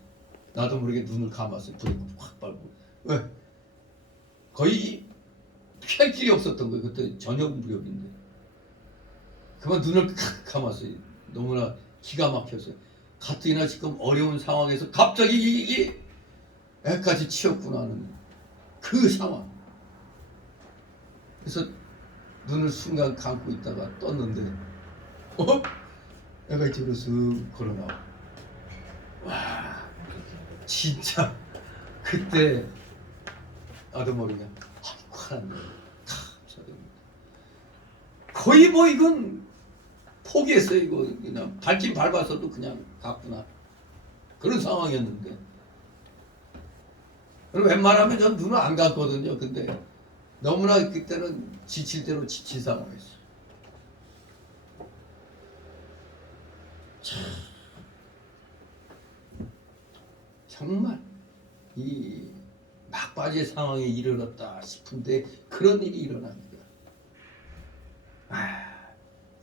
나도 모르게 눈을 감았어요. 브레이크 확 밟고. 왜? 거의 피할 길이 없었던 거예요. 그때 저녁 무렵인데. 그만 눈을 칵 감았어요. 너무나 기가 막혔어요. 가뜩이나 지금 어려운 상황에서 갑자기 이게 애까지 치였구나 하는 그 상황. 그래서 눈을 순간 감고 있다가 떴는데 애가 이쪽으로 쓱 걸어나와. 와, 진짜 그때 나도 모르게 아이고 하나님 감사드립니다. 거의 뭐 이건 포기했어요. 이거 그냥 밟긴 밟아서도 그냥 갔구나 그런 상황이었는데, 그럼 웬만하면 전 눈을 안 감거든요. 근데 너무나 그때는 지칠 대로 지친 상황이었어요. 참, 정말 이 막바지 상황에 이르렀다 싶은데 그런 일이 일어납니다.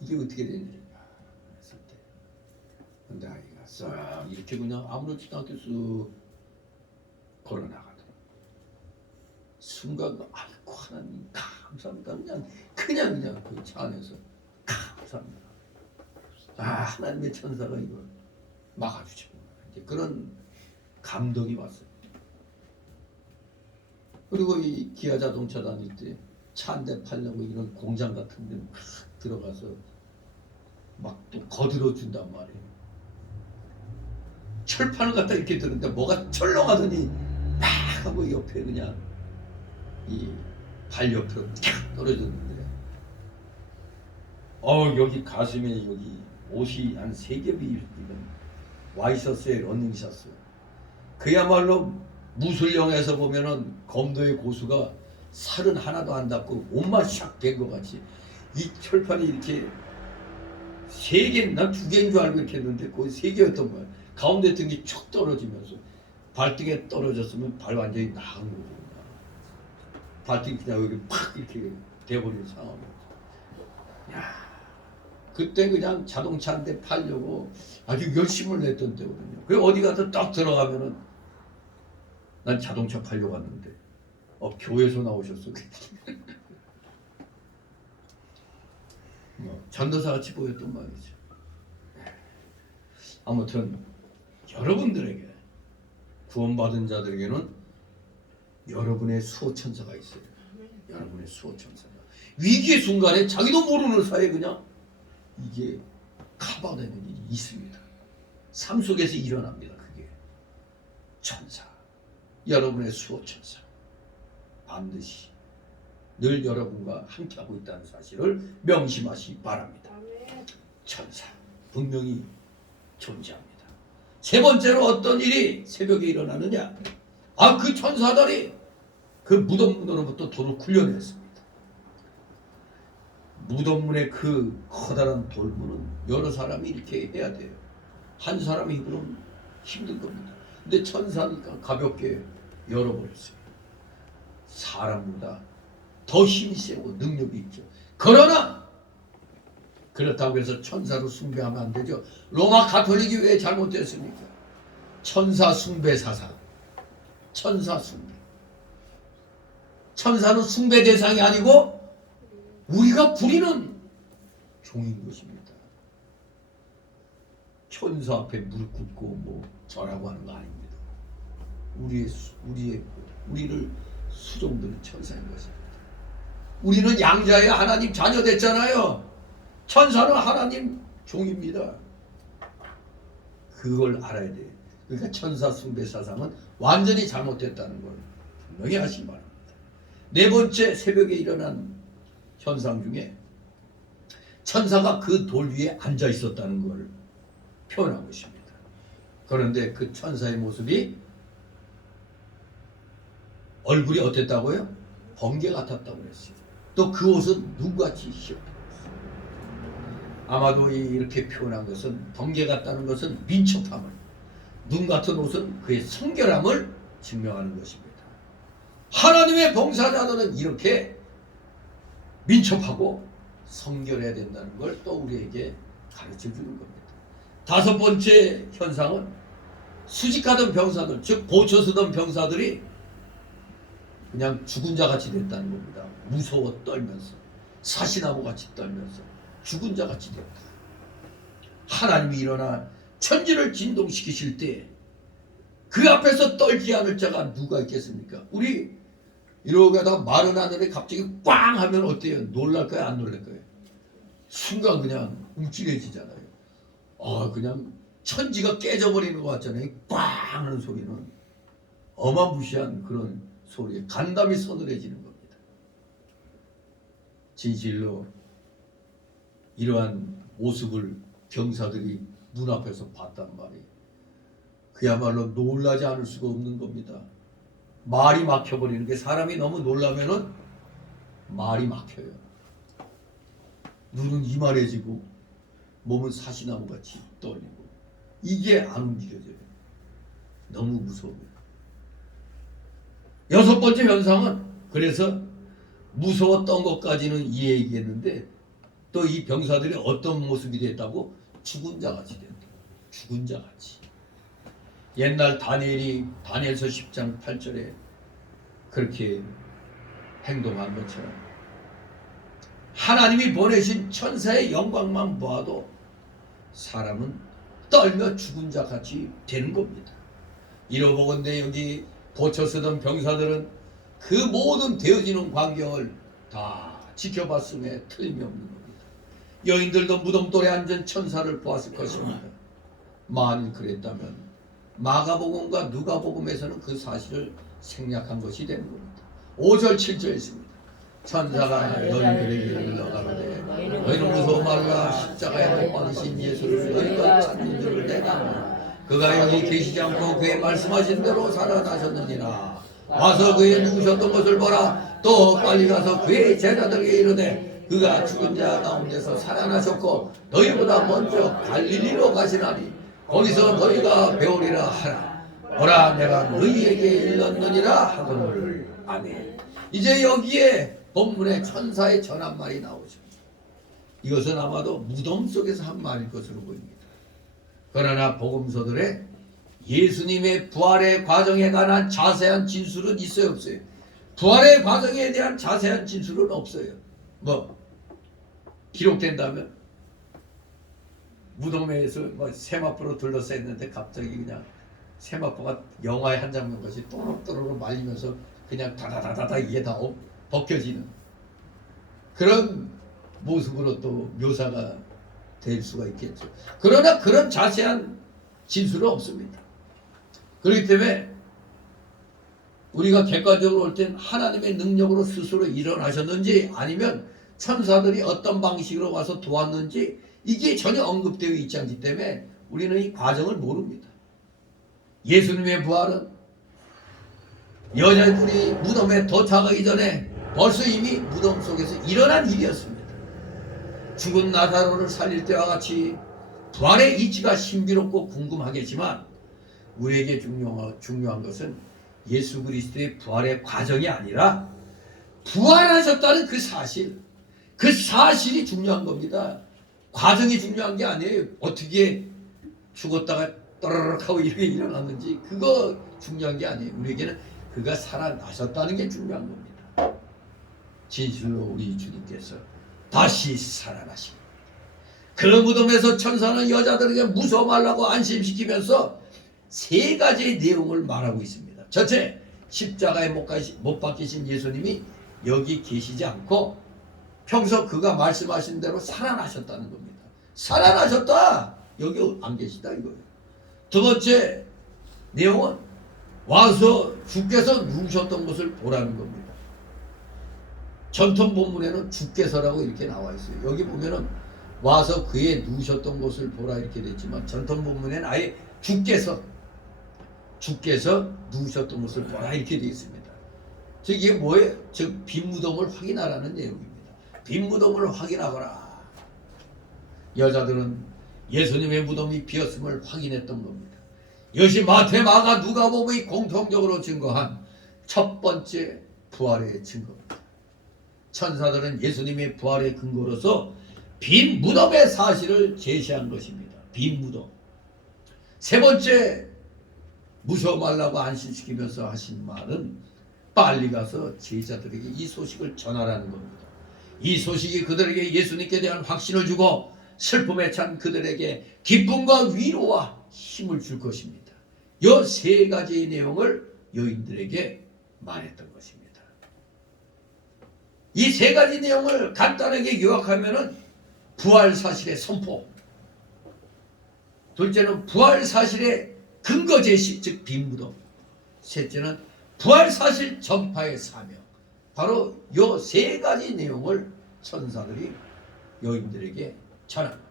이게 어떻게 된 일인가 했을 때, 근데 아이가 싹 이렇게 그냥 아무렇지도 않게 쑥 걸어나가더라. 순간 아이고 하나님 감사합니다. 그냥 그 차 안에서 감사합니다. 하나님의 천사가 이걸 막아주시구나. 이제 그런 감동이 왔어요. 그리고 이 기아 자동차 다닐 때 차 한 대 팔려고 이런 공장 같은 데 막 들어가서 막 또 거들어 준단 말이에요. 철판을 갖다 이렇게 드는데 뭐가 철렁하더니 막 하고 옆에 그냥 이 발 옆으로 탁 떨어졌는데, 여기 가슴에 여기 옷이 한 3겹이 와 있었어요. 러닝샷스. 그야말로 무술영에서 보면은 검도의 고수가 살은 하나도 안 닿고 옷만 샥 뺀 것 같이 이 철판이 이렇게 3개, 난 2개인 줄 알고 이렇게 했는데 거의 3개였던 거야. 가운데 등이 쭉 떨어지면서 발등에 떨어졌으면 발 완전히 나간 거고, 발등이 그냥 여기 팍 이렇게 돼버린 상황이었어. 그때 그냥 자동차 한 대 팔려고 아주 열심을 냈던 때거든요. 그리고 어디 가서 딱 들어가면은 난 자동차 팔려고 왔는데 교회에서 나오셨어. 전도사 같이 보였던 말이죠. 아무튼 여러분들에게, 구원받은 자들에게는 여러분의 수호천사가 있어요. 여러분의 수호천사가 위기의 순간에 자기도 모르는 사이에 그냥 이게 커버되는 일이 있습니다. 삶 속에서 일어납니다. 그게 천사, 여러분의 수호천사 반드시 늘 여러분과 함께하고 있다는 사실을 명심하시기 바랍니다. 천사 분명히 존재합니다. 세 번째로 어떤 일이 새벽에 일어나느냐? 그 천사들이 그 무덤문으로부터 돌을 굴려냈습니다. 무덤문의 그 커다란 돌문은 여러 사람이 이렇게 해야 돼요. 한 사람의 힘으로는 힘든 겁니다. 근데 천사니까 가볍게 열어버렸어요. 사람보다 더 힘이 세고 능력이 있죠. 그러나 그렇다고 해서 천사로 숭배하면 안 되죠. 로마 가톨릭이 왜 잘못됐습니까? 천사 숭배 사상, 천사 숭배. 천사는 숭배 대상이 아니고 우리가 부리는 종인 것입니다. 천사 앞에 무릎 꿇고 뭐 절하고 하는 거 아닙니다. 우리를 수종드는 천사인 것입니다. 우리는 양자의 하나님 자녀 됐잖아요. 천사는 하나님 종입니다. 그걸 알아야 돼요. 그러니까 천사 숭배 사상은 완전히 잘못됐다는 걸 분명히 하시기 바랍니다. 네 번째, 새벽에 일어난 현상 중에 천사가 그 돌 위에 앉아 있었다는 걸 표현한 것입니다. 그런데 그 천사의 모습이 얼굴이 어땠다고요? 번개 같았다고 그랬어요. 또 그 옷은 눈같이 희었다고 그랬어요. 아마도 이렇게 표현한 것은, 번개 같다는 것은 민첩함을, 눈 같은 옷은 그의 성결함을 증명하는 것입니다. 하나님의 봉사자들은 이렇게 민첩하고 성결해야 된다는 걸 또 우리에게 가르쳐 주는 겁니다. 다섯 번째 현상은 수직하던 병사들, 즉 보초 서던 병사들이 그냥 죽은 자 같이 됐다는 겁니다. 무서워 떨면서, 사시나무 같이 떨면서 죽은 자 같이 됐다. 하나님이 일어나 천지를 진동시키실 때 그 앞에서 떨지 않을 자가 누가 있겠습니까? 우리 이러고 가다가 마른 하늘에 갑자기 꽝 하면 어때요? 놀랄까요? 안 놀랄까요? 순간 그냥 움찔해지잖아요. 그냥 천지가 깨져버리는 것 같잖아요. 꽝 하는 소리는 어마무시한 그런 소리에 간담이 서늘해지는 겁니다. 진실로 이러한 모습을 병사들이 눈앞에서 봤단 말이에요. 그야말로 놀라지 않을 수가 없는 겁니다. 말이 막혀버리는 게, 사람이 너무 놀라면은 말이 막혀요. 눈은 이만해지고 몸은 사시나무같이 떨리고 이게 안 움직여져요. 너무 무서워요. 여섯 번째 현상은, 그래서 무서웠던 것까지는 이해하겠는데 또 이 병사들이 어떤 모습이 됐다고? 죽은 자같이 됐다. 죽은 자같이. 옛날 다니엘서 10장 8절에 그렇게 행동한 것처럼 하나님이 보내신 천사의 영광만 보아도 사람은 떨며 죽은 자 같이 되는 겁니다. 이러보건대 여기 보쳐 서던 병사들은 그 모든 되어지는 광경을 다 지켜봤음에 틀림이 없는 겁니다. 여인들도 무덤돌에 앉은 천사를 보았을 것입니다. 만일 그랬다면 마가복음과 누가복음에서는 그 사실을 생략한 것이 되는 겁니다. 5절 7절에 있습니다. 천사가 너희들에게 일러가로되 너희는 무서워 말라. 십자가에 못 박으신 예수를 너희가 찾는 줄을 내가 아노라. 그가 여기 계시지 않고 그의 말씀하신 대로 살아나셨느니라. 와서 그의 누우셨던 것을 보라. 또 빨리 가서 그의 제자들에게 이르되 그가 죽은 자 가운데서 살아나셨고 너희보다 먼저 갈릴리로 가시나니 거기서 너희가 배우리라 하라. 오라 내가 너희에게 일렀느니라 하거늘. 아멘. 이제 여기에 본문에 천사의 전한 말이 나오죠. 이것은 아마도 무덤 속에서 한 말일 것으로 보입니다. 그러나 복음서들에 예수님의 부활의 과정에 관한 자세한 진술은 있어요, 없어요? 부활의 과정에 대한 자세한 진술은 없어요. 기록된다면 무덤에서 세마포로 둘러싸여 있는데 갑자기 그냥 세마포가 영화의 한 장면같이 또록또록 말리면서 그냥 다다다다다 이게 다 벗겨지는 그런 모습으로 또 묘사가 될 수가 있겠죠. 그러나 그런 자세한 진술은 없습니다. 그렇기 때문에 우리가 객관적으로 볼 땐 하나님의 능력으로 스스로 일어나셨는지 아니면 천사들이 어떤 방식으로 와서 도왔는지 이게 전혀 언급되어 있지 않기 때문에 우리는 이 과정을 모릅니다. 예수님의 부활은 여자들이 무덤에 도착하기 전에 벌써 이미 무덤 속에서 일어난 일이었습니다. 죽은 나사로를 살릴 때와 같이 부활의 이치가 신비롭고 궁금하겠지만 우리에게 중요한 것은 예수 그리스도의 부활의 과정이 아니라 부활하셨다는 그 사실이 중요한 겁니다. 과정이 중요한 게 아니에요. 어떻게 죽었다가 떠르륵 하고 이렇게 일어났는지 그거 중요한 게 아니에요. 우리에게는 그가 살아나셨다는 게 중요한 겁니다. 진실로 우리 주님께서 다시 살아나신 겁니다. 그 무덤에서 천사는 여자들에게 무서워 말라고 안심시키면서 세 가지의 내용을 말하고 있습니다. 첫째, 십자가에 못 박히신 예수님이 여기 계시지 않고 평소 그가 말씀하신 대로 살아나셨다는 겁니다. 살아나셨다! 여기 안 계시다 이거예요. 두 번째 내용은 와서 주께서 누우셨던 것을 보라는 겁니다. 전통 본문에는 주께서라고 이렇게 나와 있어요. 여기 보면은 와서 그의 누우셨던 곳을 보라 이렇게 됐지만 전통 본문에는 아예 주께서 누우셨던 곳을 보라 이렇게 되어 있습니다. 즉 이게 뭐예요? 즉 빈 무덤을 확인하라는 내용입니다. 빈 무덤을 확인하거라. 여자들은 예수님의 무덤이 비었음을 확인했던 겁니다. 이것이 마태, 마가, 누가복음이 공통적으로 증거한 첫 번째 부활의 증거입니다. 천사들은 예수님의 부활의 근거로서 빈 무덤의 사실을 제시한 것입니다. 빈 무덤. 세 번째, 무서워 말라고 안심시키면서 하신 말은 빨리 가서 제자들에게 이 소식을 전하라는 겁니다. 이 소식이 그들에게 예수님께 대한 확신을 주고 슬픔에 찬 그들에게 기쁨과 위로와 힘을 줄 것입니다. 이 세 가지의 내용을 여인들에게 말했던 것입니다. 이 세 가지 내용을 간단하게 요약하면은 부활 사실의 선포, 둘째는 부활 사실의 근거 제시, 즉 빈무덤, 셋째는 부활 사실 전파의 사명. 바로 이 세 가지 내용을 천사들이 여인들에게 전합니다.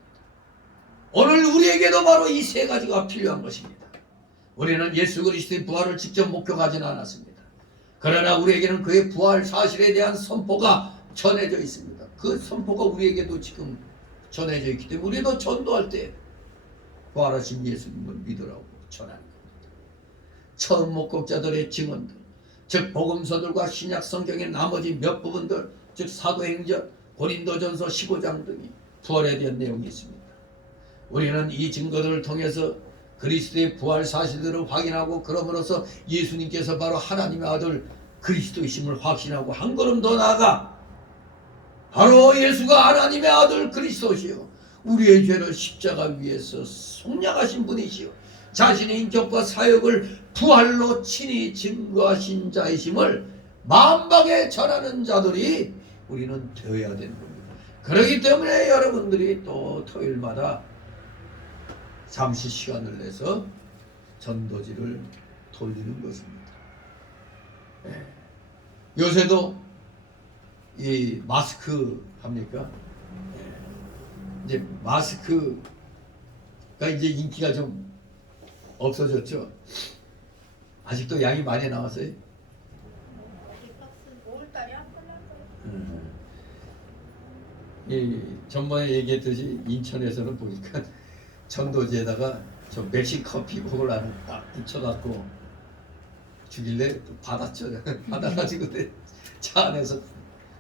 오늘 우리에게도 바로 이 세 가지가 필요한 것입니다. 우리는 예수 그리스도의 부활을 직접 목격하지는 않았습니다. 그러나 우리에게는 그의 부활 사실에 대한 선포가 전해져 있습니다. 그 선포가 우리에게도 지금 전해져 있기 때문에 우리도 전도할 때 부활하신 예수님을 믿으라고 전하는 겁니다. 처음 목격자들의 증언들, 즉 복음서들과 신약 성경의 나머지 몇 부분들, 즉 사도행전, 고린도전서 15장 등이 부활에 대한 내용이 있습니다. 우리는 이 증거들을 통해서 그리스도의 부활 사실들을 확인하고 그럼으로써 예수님께서 바로 하나님의 아들 그리스도이심을 확신하고 한 걸음 더 나아가 바로 예수가 하나님의 아들 그리스도시요 우리의 죄를 십자가 위에서 속량하신 분이시요 자신의 인격과 사역을 부활로 친히 증거하신 자이심을 만방에 전하는 자들이 우리는 되어야 되는 겁니다. 그렇기 때문에 여러분들이 또 토요일마다 잠시 시간을 내서 전도지를 돌리는 것입니다. 요새도 이 마스크 합니까? 이제 마스크가 이제 인기가 좀 없어졌죠. 아직도 양이 많이 나왔어요. 5월달에 한 번 할 거예요. 이 전번에 얘기했듯이 인천에서는 보니까 전도지에다가 저 맥시 커피 먹으려는 딱 붙여갖고 주길래 받았죠. 받아가지고 차 안에서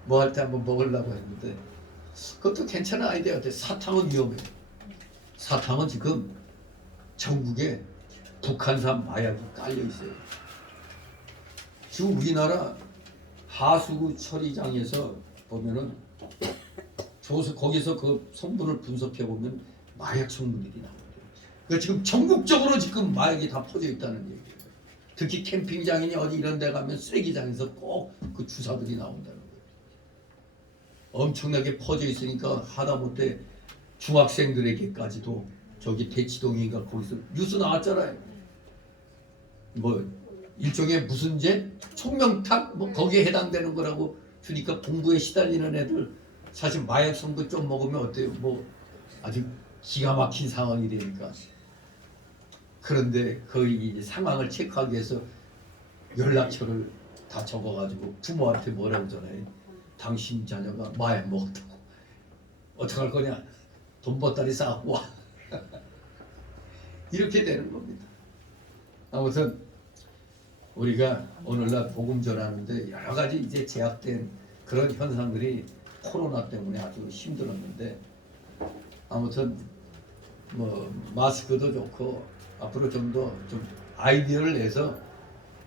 뭐 할 때 한번 먹으려고 했는데 그것도 괜찮은 아이디어 같아요. 사탕은 위험해요. 사탕은 지금 전국에 북한산 마약이 깔려 있어요. 지금 우리나라 하수구 처리장에서 보면은 거기서 그 성분을 분석해 보면 마약 성분들이 나오거든요. 그러니까 지금 전국적으로 지금 마약이 다 퍼져 있다는 얘기예요. 특히 캠핑장이니 어디 이런 데 가면 쓰레기장에서 꼭 그 주사들이 나온다는 거예요. 엄청나게 퍼져 있으니까 하다못해 중학생들에게까지도 저기 대치동인가 거기서 뉴스 나왔잖아요. 뭐 일종의 무슨 죄? 총명탕? 뭐 거기에 해당되는 거라고 주니까 공부에 시달리는 애들 사실 마약 성분 좀 먹으면 어때요? 뭐 아주 기가 막힌 상황이 되니까. 그런데 그 상황을 체크하기 위해서 연락처를 다 적어가지고 부모한테 뭐라고 전화해? 당신 자녀가 마약 먹었다고. 어떡할 거냐? 돈 보따리 싸고 와. 이렇게 되는 겁니다. 아무튼 우리가 오늘날 복음 전하는데 여러 가지 이제 제약된 그런 현상들이 코로나 때문에 아주 힘들었는데 아무튼 뭐 마스크도 좋고 앞으로 좀 더 좀 아이디어를 내서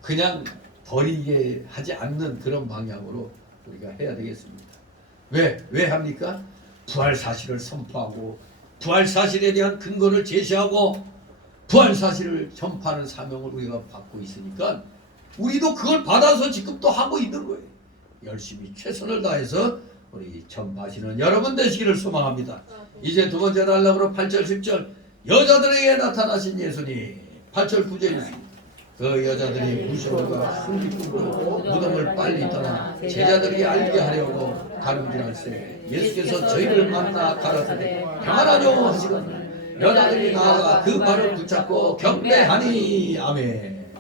그냥 버리게 하지 않는 그런 방향으로 우리가 해야 되겠습니다. 왜 합니까? 부활 사실을 선포하고 부활 사실에 대한 근거를 제시하고 부활 사실을 전파하는 사명을 우리가 받고 있으니까 우리도 그걸 받아서 지금 또 하고 있는 거예요. 열심히 최선을 다해서 우리 전파하시는 여러분 되시기를 소망합니다. 이제 두 번째 단락으로 8절 10절 여자들에게 나타나신 예수님 8절 9절 있습니다. 그 여자들이 무시함과 큰 기쁨으로 무덤을 빨리 떠나 제자들이 알게 하려고 가름질할세 예수께서 저희를 만나 가라사대 평안하뇨 하시거늘 여자들이 나아가 그 발을 붙잡고 경배하니 아멘.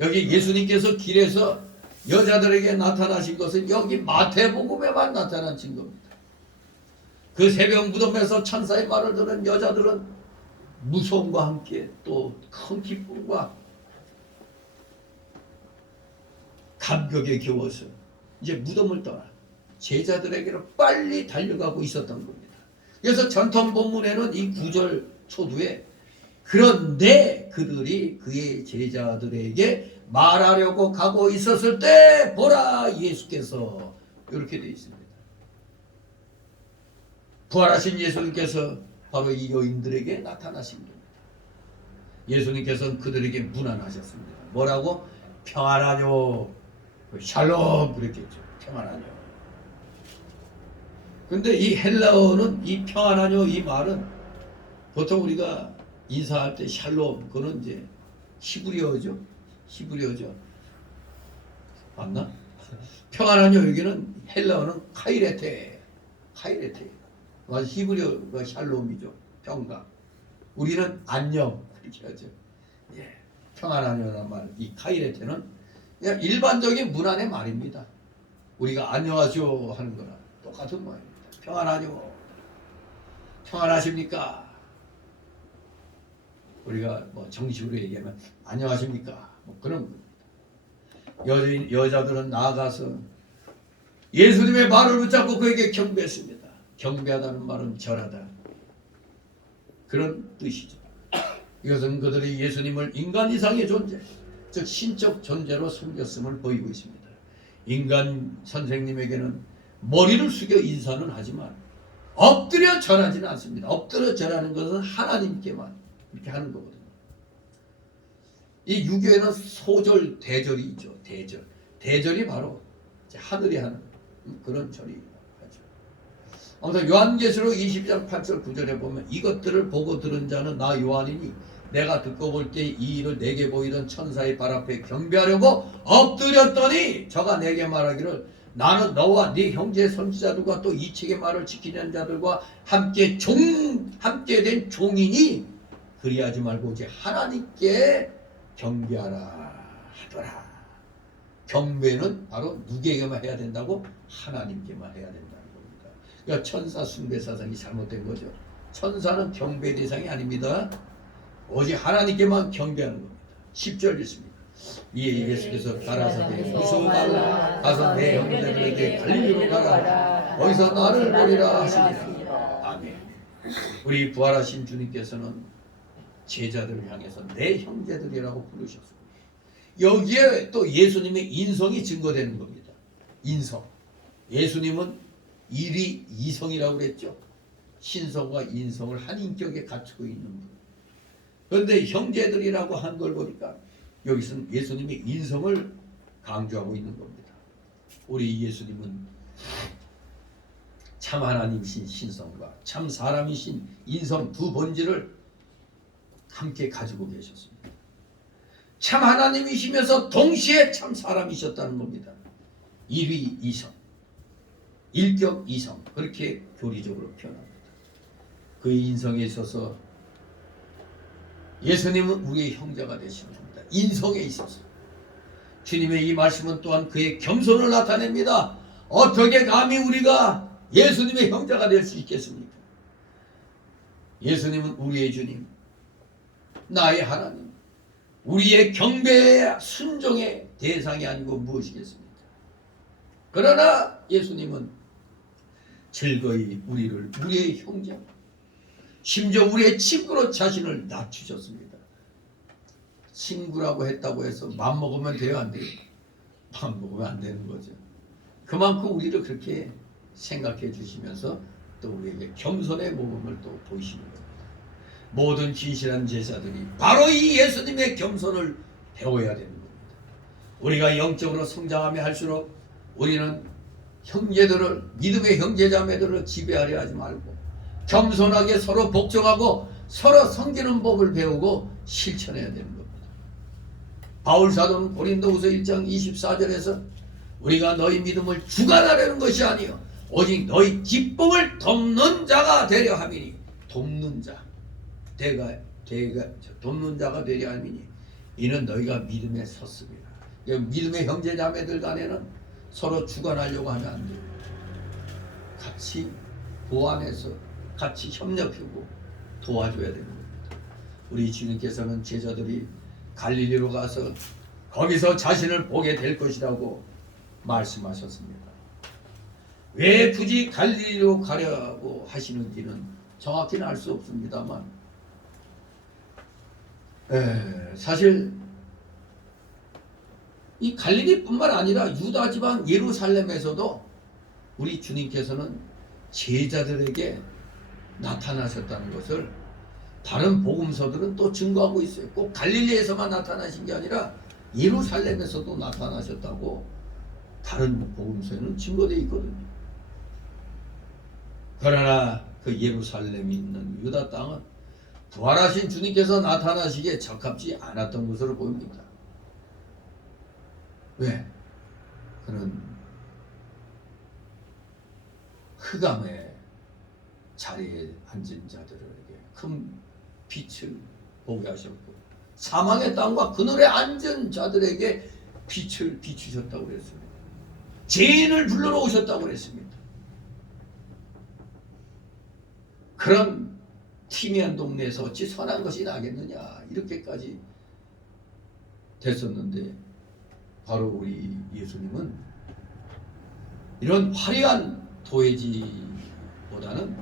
여기 예수님께서 길에서 여자들에게 나타나신 것은 여기 마태복음에만 나타난 증거입니다. 그 새벽 무덤에서 천사의 말을 들은 여자들은 무서움과 함께 또 큰 기쁨과 감격에 겨워서 이제 무덤을 떠나 제자들에게로 빨리 달려가고 있었던 겁니다. 그래서 전통 본문에는 이 9절 초두에 그런데 그들이 그의 제자들에게 말하려고 가고 있었을 때 보라 예수께서 이렇게 되어 있습니다. 부활하신 예수님께서 바로 이 여인들에게 나타나신 겁니다. 예수님께서는 그들에게 문안하셨습니다. 뭐라고? 평안하뇨, 샬롬 그랬겠죠. 평안하뇨. 근데 이 헬라어는 이 평안하뇨 이 말은 보통 우리가 인사할 때 샬롬 그는 이제 히브리어죠. 히브리어죠. 맞나? 평안하뇨 여기는 헬라어는 카이레테. 카이레테. 맞아 히브리어가 샬롬이죠. 평강. 우리는 안녕 그렇게 하죠. 예. 평안하뇨라는 말. 이 카이레테는 그냥 일반적인 문안의 말입니다. 우리가 안녕하시오 하는 거나 똑같은 말입니다. 평안하뇨. 평안하십니까? 우리가 뭐 정식으로 얘기하면 안녕하십니까? 뭐 그런 겁니다. 여자들은 나아가서 예수님의 발을 붙잡고 그에게 경배했습니다. 경배하다는 말은 절하다. 그런 뜻이죠. 이것은 그들이 예수님을 인간 이상의 존재, 즉 신적 존재로 섬겼음을 보이고 있습니다. 인간 선생님에게는 머리를 숙여 인사는 하지만 엎드려 절하지는 않습니다. 엎드려 절하는 것은 하나님께만 이렇게 하는 거거든요. 이 유교에는 소절, 대절이 있죠. 대절. 대절이 바로 하늘이 하는 그런 절이 하죠. 아무튼 요한계시록 22장 8절 9절에 보면 이것들을 보고 들은 자는 나 요한이니 내가 듣고 볼 때 이 일을 내게 보이던 천사의 발 앞에 경배하려고 엎드렸더니 저가 내게 말하기를 나는 너와 네 형제 선지자들과 또 이 책의 말을 지키는 자들과 함께 된 종이니 그리하지 말고 오직 하나님께 경배하라 하더라. 경배는 바로 누구에게만 해야 된다고? 하나님께만 해야 된다는 겁니다. 그러니까 천사 숭배 사상이 잘못된 거죠. 천사는 경배 대상이 아닙니다. 오직 하나님께만 경배하는 겁니다. 10절 있습니다. 이에 예수께서 가라사대 무서워 말라 가서 내 형제들에게 갈릴리로 가라 거기서 나를 보리라 하시니라. 아멘. 우리 부활하신 주님께서는 제자들을 향해서 내 형제들이라고 부르셨습니다. 여기에 또 예수님의 인성이 증거되는 겁니다. 인성. 예수님은 일이 이성이라고 그랬죠. 신성과 인성을 한 인격에 갖추고 있는 분. 그런데 형제들이라고 한 걸 보니까 여기서는 예수님의 인성을 강조하고 있는 겁니다. 우리 예수님은 참 하나님이신 신성과 참 사람이신 인성 두 본질을 함께 가지고 계셨습니다. 참 하나님이시면서 동시에 참 사람이셨다는 겁니다. 일위 이성, 일격 이성 그렇게 교리적으로 표현합니다. 그의 인성에 있어서 예수님은 우리의 형제가 되시는 겁니다. 인성에 있어서 주님의 이 말씀은 또한 그의 겸손을 나타냅니다. 어떻게 감히 우리가 예수님의 형제가 될 수 있겠습니까? 예수님은 우리의 주님, 나의 하나님, 우리의 경배의 순종의 대상이 아니고 무엇이겠습니까? 그러나 예수님은 즐거이 우리의 형제, 심지어 우리의 친구로 자신을 낮추셨습니다. 친구라고 했다고 해서 맘먹으면 돼요? 안 돼요? 맘먹으면 안 되는 거죠. 그만큼 우리를 그렇게 생각해 주시면서 또 우리에게 겸손의 모범을 또 보이시는 겁니다. 모든 진실한 제자들이 바로 이 예수님의 겸손을 배워야 되는 겁니다. 우리가 영적으로 성장하며 할수록 우리는 형제들을, 믿음의 형제자매들을 지배하려 하지 말고 겸손하게 서로 복종하고 서로 섬기는 법을 배우고 실천해야 되는 겁니다. 바울 사도는 고린도후서 1장 24절에서 우리가 너희 믿음을 주관하려는 것이 아니요 오직 너희 기쁨을 돕는 자가 되려 함이니, 돕는 자, 돕는 자가 되려 함이니 이는 너희가 믿음에 섰습니다. 믿음의 형제자매들 간에는 서로 주관하려고 하면 안 돼요. 같이 보완해서 같이 협력하고 도와줘야 되는 겁니다. 우리 주님께서는 제자들이 갈릴리로 가서 거기서 자신을 보게 될 것이라고 말씀하셨습니다. 왜 굳이 갈릴리로 가려고 하시는지는 정확히는 알 수 없습니다만, 사실 이 갈릴리뿐만 아니라 유다 지방 예루살렘에서도 우리 주님께서는 제자들에게 나타나셨다는 것을 다른 복음서들은 또 증거하고 있어요. 꼭 갈릴리에서만 나타나신 게 아니라 예루살렘에서도 나타나셨다고 다른 복음서에는 증거되어 있거든요. 그러나 그 예루살렘이 있는 유다 땅은 부활하신 주님께서 나타나시기에 적합지 않았던 것으로 보입니다. 왜? 그는 흑암의 자리에 앉은 자들에게 큰 빛을 보게 하셨고, 사망의 땅과 그늘에 앉은 자들에게 빛을 비추셨다고 그랬습니다. 죄인을 불러러 오셨다고 그랬습니다. 그런 티미한 동네에서 어찌 선한 것이 나겠느냐, 이렇게까지 됐었는데, 바로 우리 예수님은 이런 화려한 도회지보다는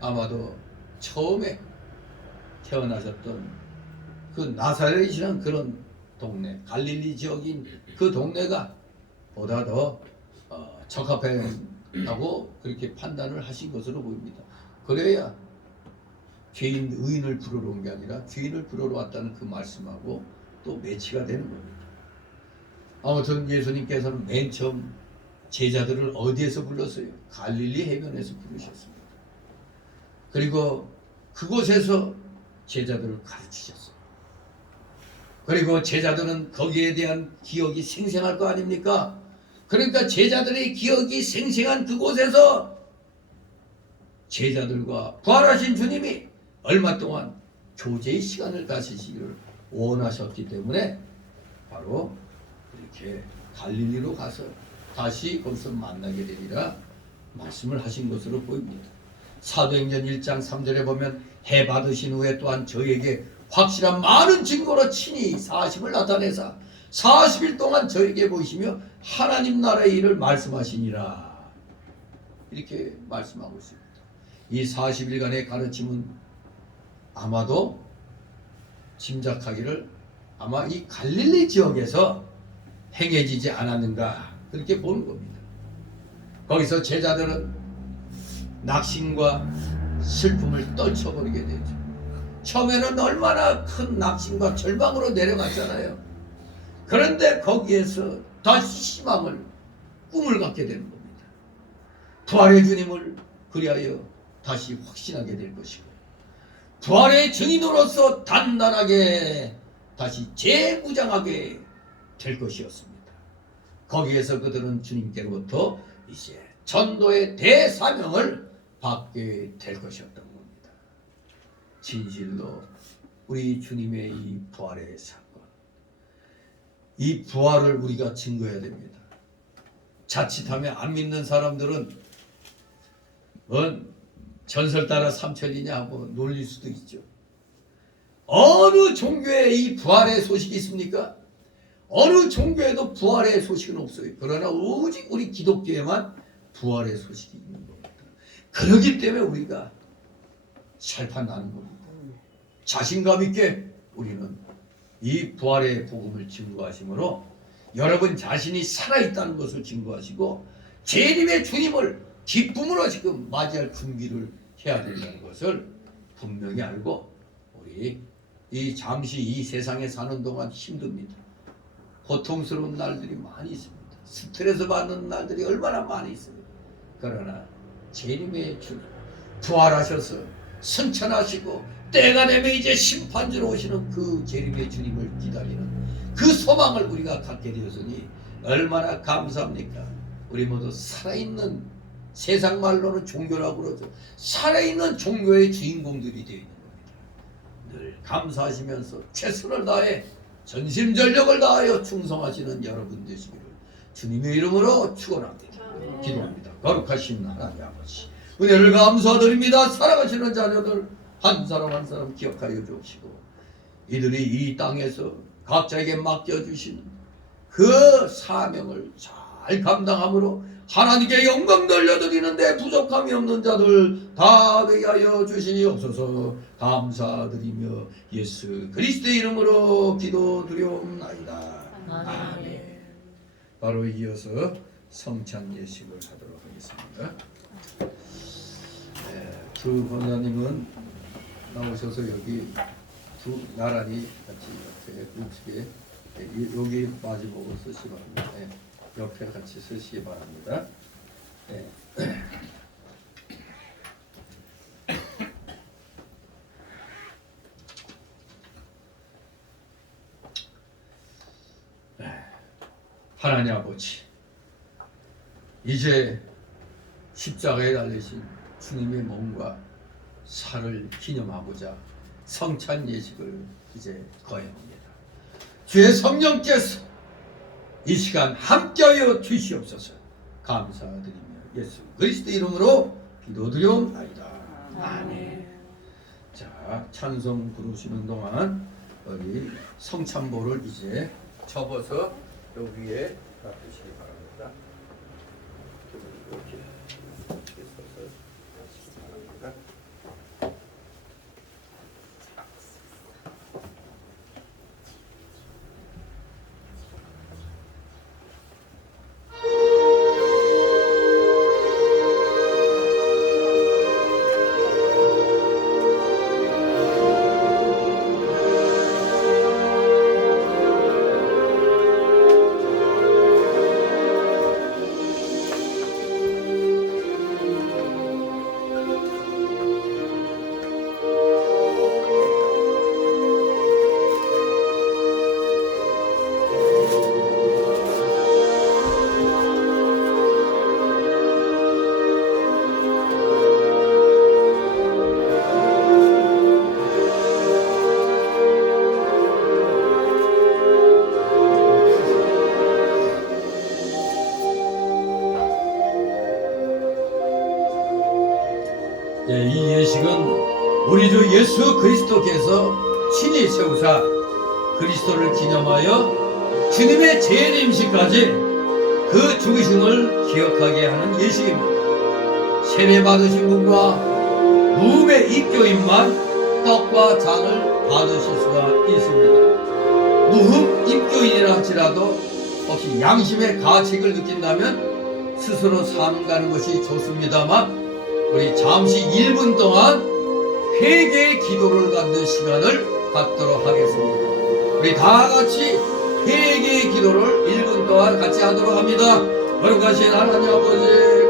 아마도 처음에 태어나셨던 그 나사렛이라는 그런 동네, 갈릴리 지역인 그 동네가 보다 더 적합하다고 그렇게 판단을 하신 것으로 보입니다. 그래야 죄인, 의인을 부르러 온 게 아니라 죄인을 부르러 왔다는 그 말씀하고 또 매치가 되는 겁니다. 아무튼 예수님께서는 맨 처음 제자들을 어디에서 불렀어요? 갈릴리 해변에서 부르셨습니다. 그리고 그곳에서 제자들을 가르치셨어요. 그리고 제자들은 거기에 대한 기억이 생생할 거 아닙니까? 그러니까 제자들의 기억이 생생한 그곳에서 제자들과 부활하신 주님이 얼마 동안 교제의 시간을 가지시기를 원하셨기 때문에 바로 이렇게 갈릴리로 가서 다시 거기서 만나게 되리라 말씀을 하신 것으로 보입니다. 사도행전 1장 3절에 보면 해 받으신 후에 또한 저에게 확실한 많은 증거로 친히 40을 나타내사 40일 동안 저에게 보이시며 하나님 나라의 일을 말씀하시니라, 이렇게 말씀하고 있습니다. 이 40일간의 가르침은 아마도 짐작하기를 아마 이 갈릴리 지역에서 행해지지 않았는가, 그렇게 보는 겁니다. 거기서 제자들은 낙심과 슬픔을 떨쳐버리게 되죠. 처음에는 얼마나 큰 낙심과 절망으로 내려갔잖아요. 그런데 거기에서 다시 희망을, 꿈을 갖게 되는 겁니다. 부활의 주님을 그리하여 다시 확신하게 될 것이고, 부활의 증인으로서 단단하게 다시 재무장하게 될 것이었습니다. 거기에서 그들은 주님께로부터 이제 전도의 대사명을 받게 될 것이었던 겁니다. 진실로 우리 주님의 이 부활의 사건, 이 부활을 우리가 증거해야 됩니다. 자칫하면 안 믿는 사람들은 전설 따라 삼천리냐 하고 놀릴 수도 있죠. 어느 종교에 이 부활의 소식이 있습니까? 어느 종교에도 부활의 소식은 없어요. 그러나 오직 우리 기독교에만 부활의 소식이 있는 겁니다. 그렇기 때문에 우리가 살판나는 겁니다. 자신감 있게 우리는 이 부활의 복음을 증거하심으로 여러분 자신이 살아있다는 것을 증거하시고 재림의 주님을 기쁨으로 지금 맞이할 준비를 해야 된다는 것을 분명히 알고, 우리 이 잠시 이 세상에 사는 동안 힘듭니다. 고통스러운 날들이 많이 있습니다. 스트레스 받는 날들이 얼마나 많이 있습니다. 그러나 재림의 주님 부활하셔서 승천하시고 때가 되면 이제 심판주로 오시는 그 재림의 주님을 기다리는 그 소망을 우리가 갖게 되었으니 얼마나 감사합니까? 우리 모두 살아있는, 세상 말로는 종교라고 그러죠. 살아있는 종교의 주인공들이 되어 있는 겁니다. 늘 감사하시면서 최선을 다해 전심전력을 다하여 충성하시는 여러분 되시기를 주님의 이름으로 축원합니다. 기도합니다. 거룩하신 하나님 아버지, 은혜를 감사드립니다. 살아가시는 자녀들 한 사람 한 사람 기억하여 주시고, 이들이 이 땅에서 각자에게 맡겨주신 그 사명을 잘 잘 감당함으로 하나님께 영광 돌려드리는데 부족함이 없는 자들 다 되게 하여 주시옵소서. 감사드리며 예수 그리스도의 이름으로 기도드리옵나이다. 아멘. 바로 이어서 성찬 예식을 하도록 하겠습니다. 두 권사님은 나오셔서 여기 두 나란히 같이 옆에 우측에 여기 마주보고 쓰시기 바랍니다. 옆에 같이 쓰시기 바랍니다. 하나님 아버지, 이제 십자가에 달리신 주님의 몸과 살을 기념하고자 성찬 예식을 이제 거행합니다. 주의 성령께서 이 시간 함께하여 주시옵소서. 감사드리며 예수 그리스도 이름으로 기도드리옵나이다. 아멘. 자, 찬송 부르시는 동안 여기 성찬볼을 이제 접어서 여기 위에 놔두시기 바랍니다. 이렇게 써서 하시기 바랍니다. 이 예식은 우리 주 예수 그리스도께서 친히 세우사 그리스도를 기념하여 주님의 재림시까지 그 죽으심을 기억하게 하는 예식입니다. 세례 받으신 분과 무음의 입교인만 떡과 잔을 받으실 수가 있습니다. 무음 입교인이라 할지라도 혹시 양심의 가책을 느낀다면 스스로 삼가는 것이 좋습니다만 우리 잠시 1분 동안 회개의 기도를 갖는 시간을 갖도록 하겠습니다. 우리 다 같이 회개의 기도를 1분 동안 같이 하도록 합니다. 거룩하신 하나님 아버지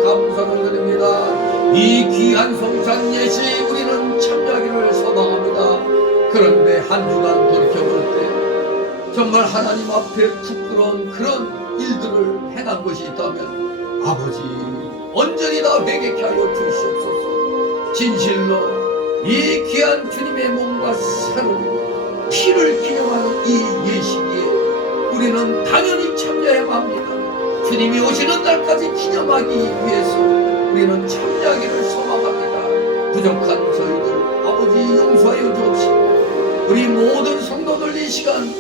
감사를 드립니다. 이 귀한 성찬 예식 우리는 참여하기를 소망합니다. 그런데 한 주간 돌이켜볼 때 정말 하나님 앞에 부끄러운 그런 일들을 행한 것이 있다면 아버지 온전히 다 회개케 하여 주시옵소서. 진실로 이 귀한 주님의 몸과 살을 피를 기념하는 이 예식에 우리는 당연히 참여해야 합니다. 주님이 오시는 날까지 기념하기 위해서 우리는 참여하기를 소망합니다. 부족한 저희들 아버지 용서하여 주옵시고 우리 모든 성도들 이 시간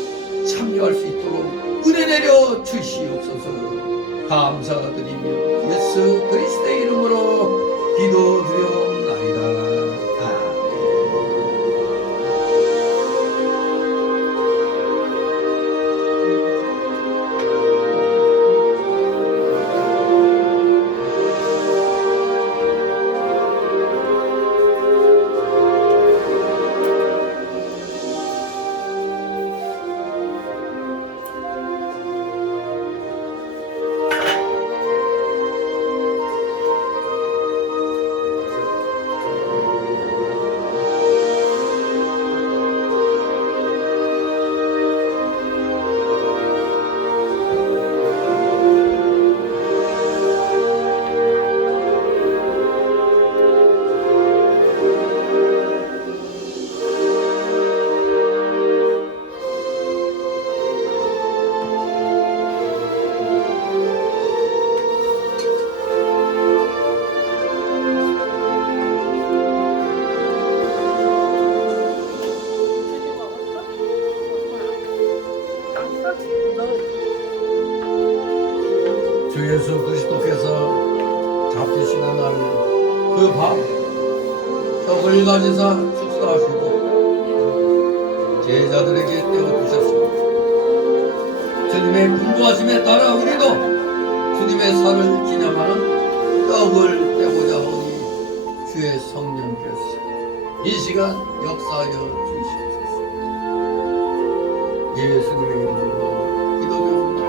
참여할 수 있도록 은혜 내려 주시옵소서. 감사드리며 예수 그리스도의 이름으로 기도드려옵나이다. 아멘. 주 예수 그리스도께서 잡히시는 날 그 밤 떡을 가지사 축사하시고 제자들에게 떼어주셨습니다. 주님의 분부하심에 따라 우리도 주님의 살을 기념하는 떡을 떼고자 하니 주의 성령께서 이 시간 역사하여 주시옵소서. 예수님의 이름으로 기도드립니다.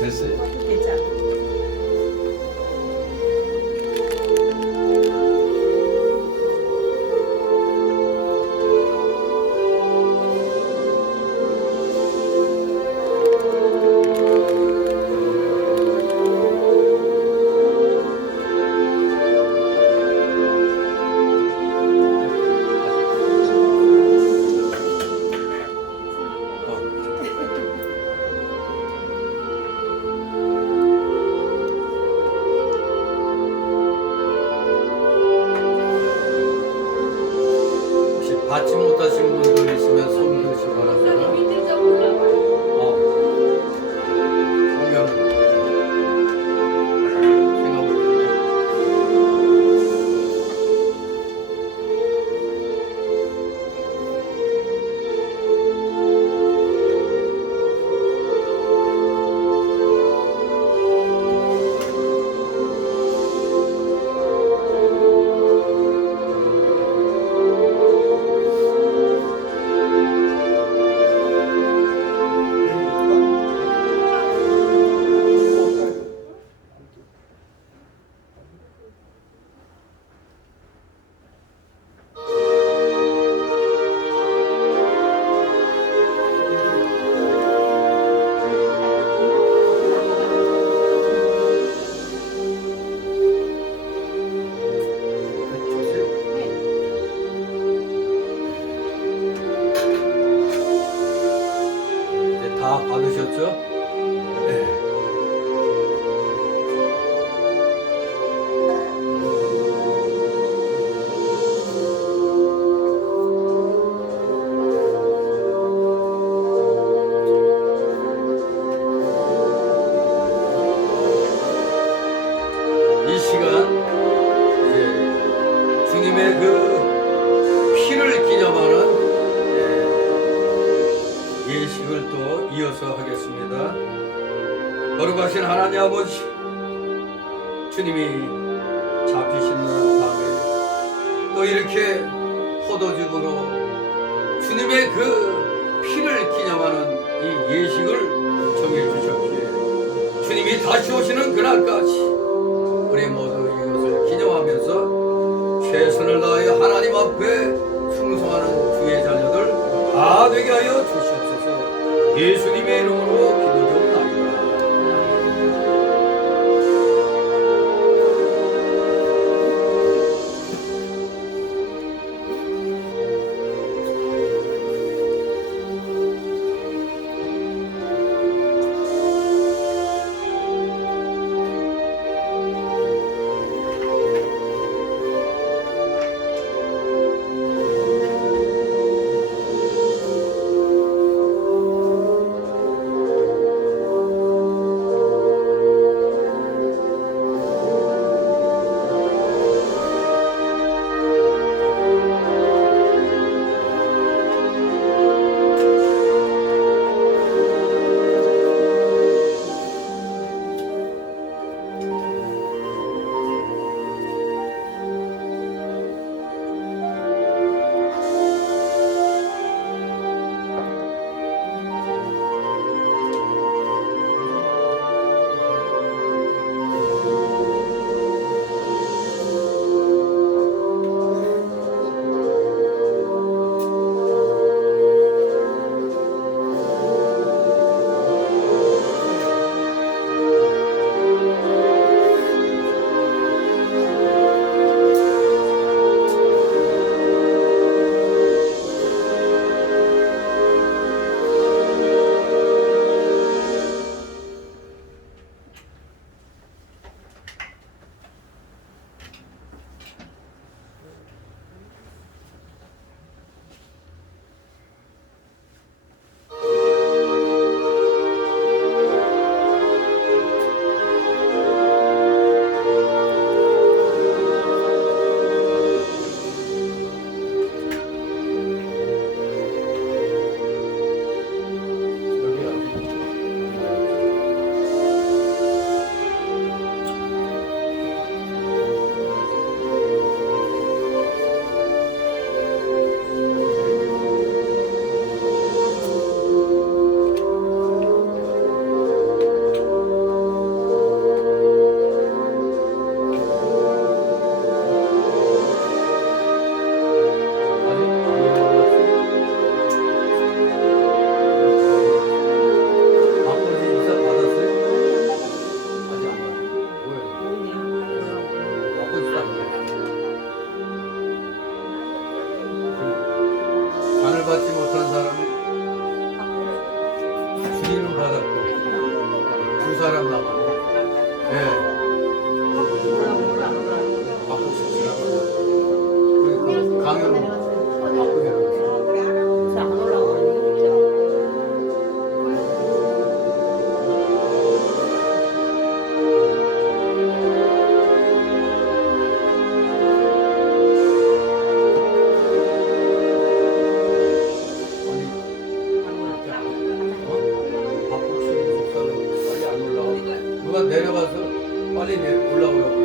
됐어요. 괜찮아. 혹시 받지 못하신 분들 있으면 손 드시기 바랍니다. 밑에 좀 올라와요. 성경 생각보다 이제 다 받으셨죠? 네. 이 시간 이제 주님의 그 피를 기념하는 예식을 또 이어서 하겠습니다. 거룩하신 하나님 아버지, 주님이 잡히시는 밤에 또 이렇게 포도즙으로 주님의 그 피를 기념하는 이 예식을 정해주셨기에 주님이 다시 오시는 그날까지 우리 모두 이것을 기념하면서 최선을 다하여 하나님 앞에 충성하는 주의 자녀들 다 되게 하여 주시옵소서. 예수님의 이름으로 기도드립니다. 받았고 두 사람 남았고 예. 박복식 씨라고 그러니까 강연 바쁘게 하고 안 올라오니? 박복식 목사는 빨리 안 올라오고 누가 내려가서 빨리 올라오라고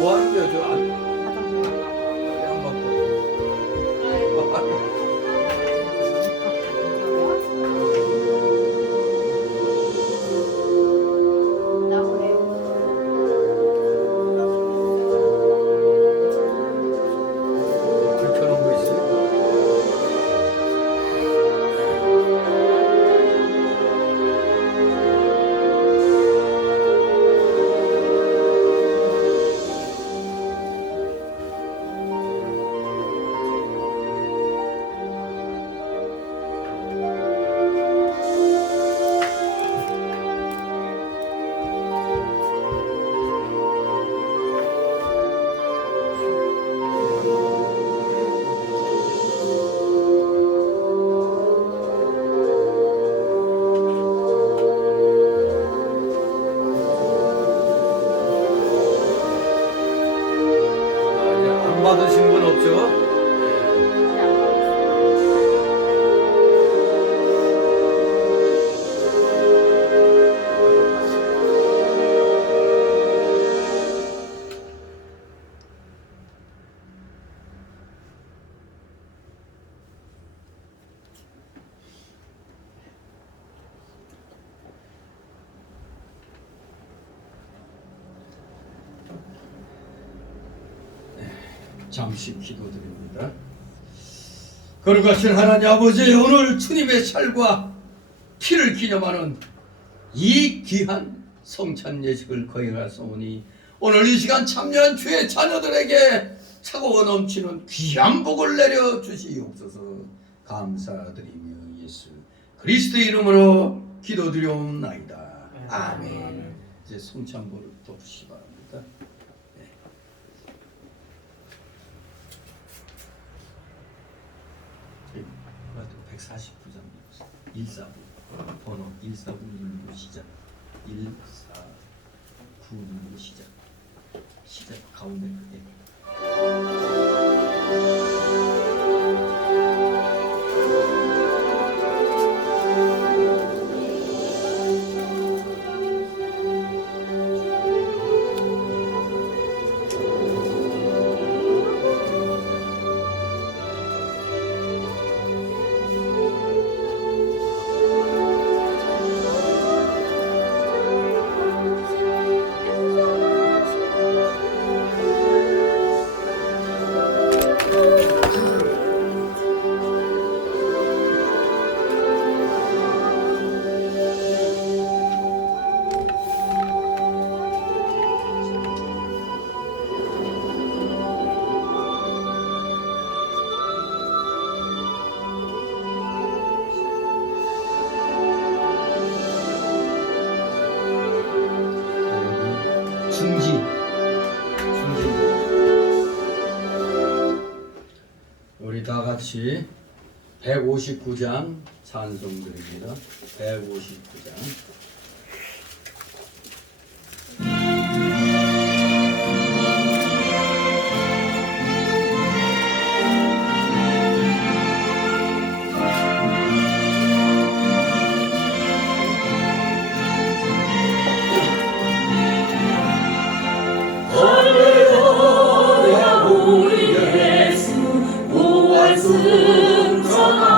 뭐 하는 거야 저안 받고 불편한 거 있어요? 이제 안 받으신 분 없죠? 잠시 기도드립니다. 거룩하신 하나님 아버지, 오늘 주님의 살과 피를 기념하는 이 귀한 성찬 예식을 거행하사오니 오늘 이 시간 참여한 주의 자녀들에게 차고가 넘치는 귀한 복을 내려 주시옵소서. 감사드리며 예수 그리스도의 이름으로 기도드리옵나이다. 아멘. 이제 성찬물을 덮으시기 바랍니다. 149장 149 번호 149 누르고 시작 149 누르고 시작 가운데 크게 중지 우리 다 같이 159장 찬송드립니다. 159장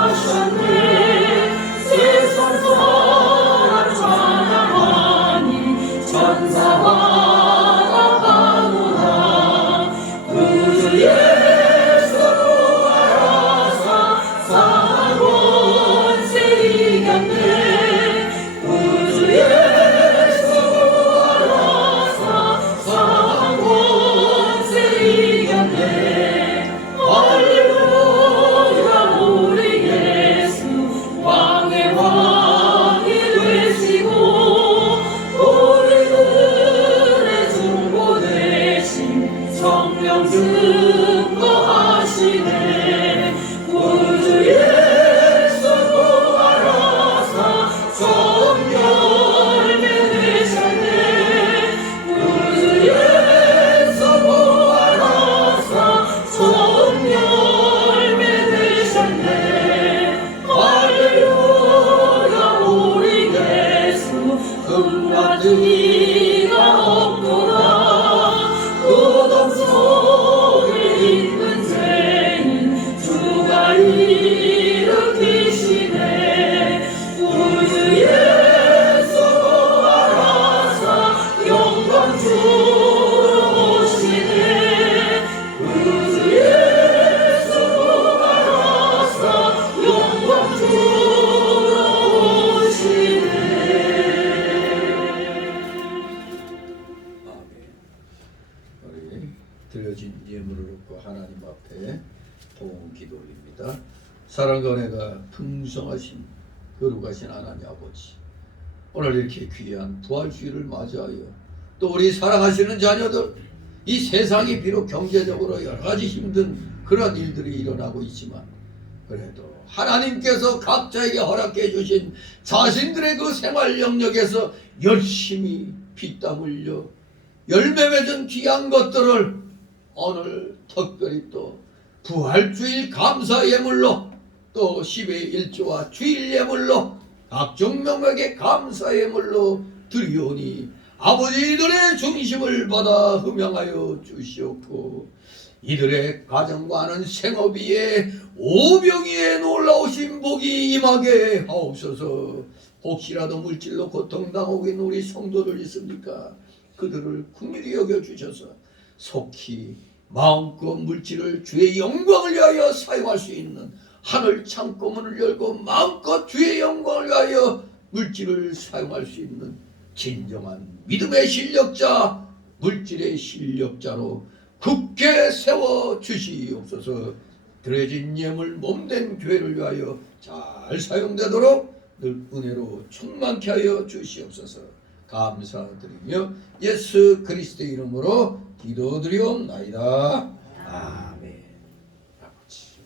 승천하셨네 세상 사람 사랑과 은혜가 풍성하신 거룩하신 하나님 아버지, 오늘 이렇게 귀한 부활주의를 맞이하여 또 우리 사랑하시는 자녀들, 이 세상이 비록 경제적으로 여러 가지 힘든 그런 일들이 일어나고 있지만 그래도 하나님께서 각자에게 허락해 주신 자신들의 그 생활 영역에서 열심히 피땀 흘려 열매 맺은 귀한 것들을 오늘 특별히 또 부활주일 감사 예물로 또 10의 1조와 주일 예물로 각종 명목의 감사 예물로 드리오니 아버지들의 중심을 받아 흠양하여 주시옵고 이들의 가정과 하는 생업 위에 오병 위에 놀라우신 복이 임하게 하옵소서. 혹시라도 물질로 고통당하고 있는 우리 성도들 있습니까? 그들을 긍휼히 여겨주셔서 속히 마음껏 물질을 주의 영광을 위하여 사용할 수 있는 하늘 창고문을 열고 마음껏 주의 영광을 위하여 물질을 사용할 수 있는 진정한 믿음의 실력자, 물질의 실력자로 굳게 세워주시옵소서. 드려진 예물 몸된 교회를 위하여 잘 사용되도록 늘 은혜로 충만케 하여 주시옵소서. 감사드리며 예수 그리스도의 이름으로 기도드리옵나이다. 아멘. 아버지.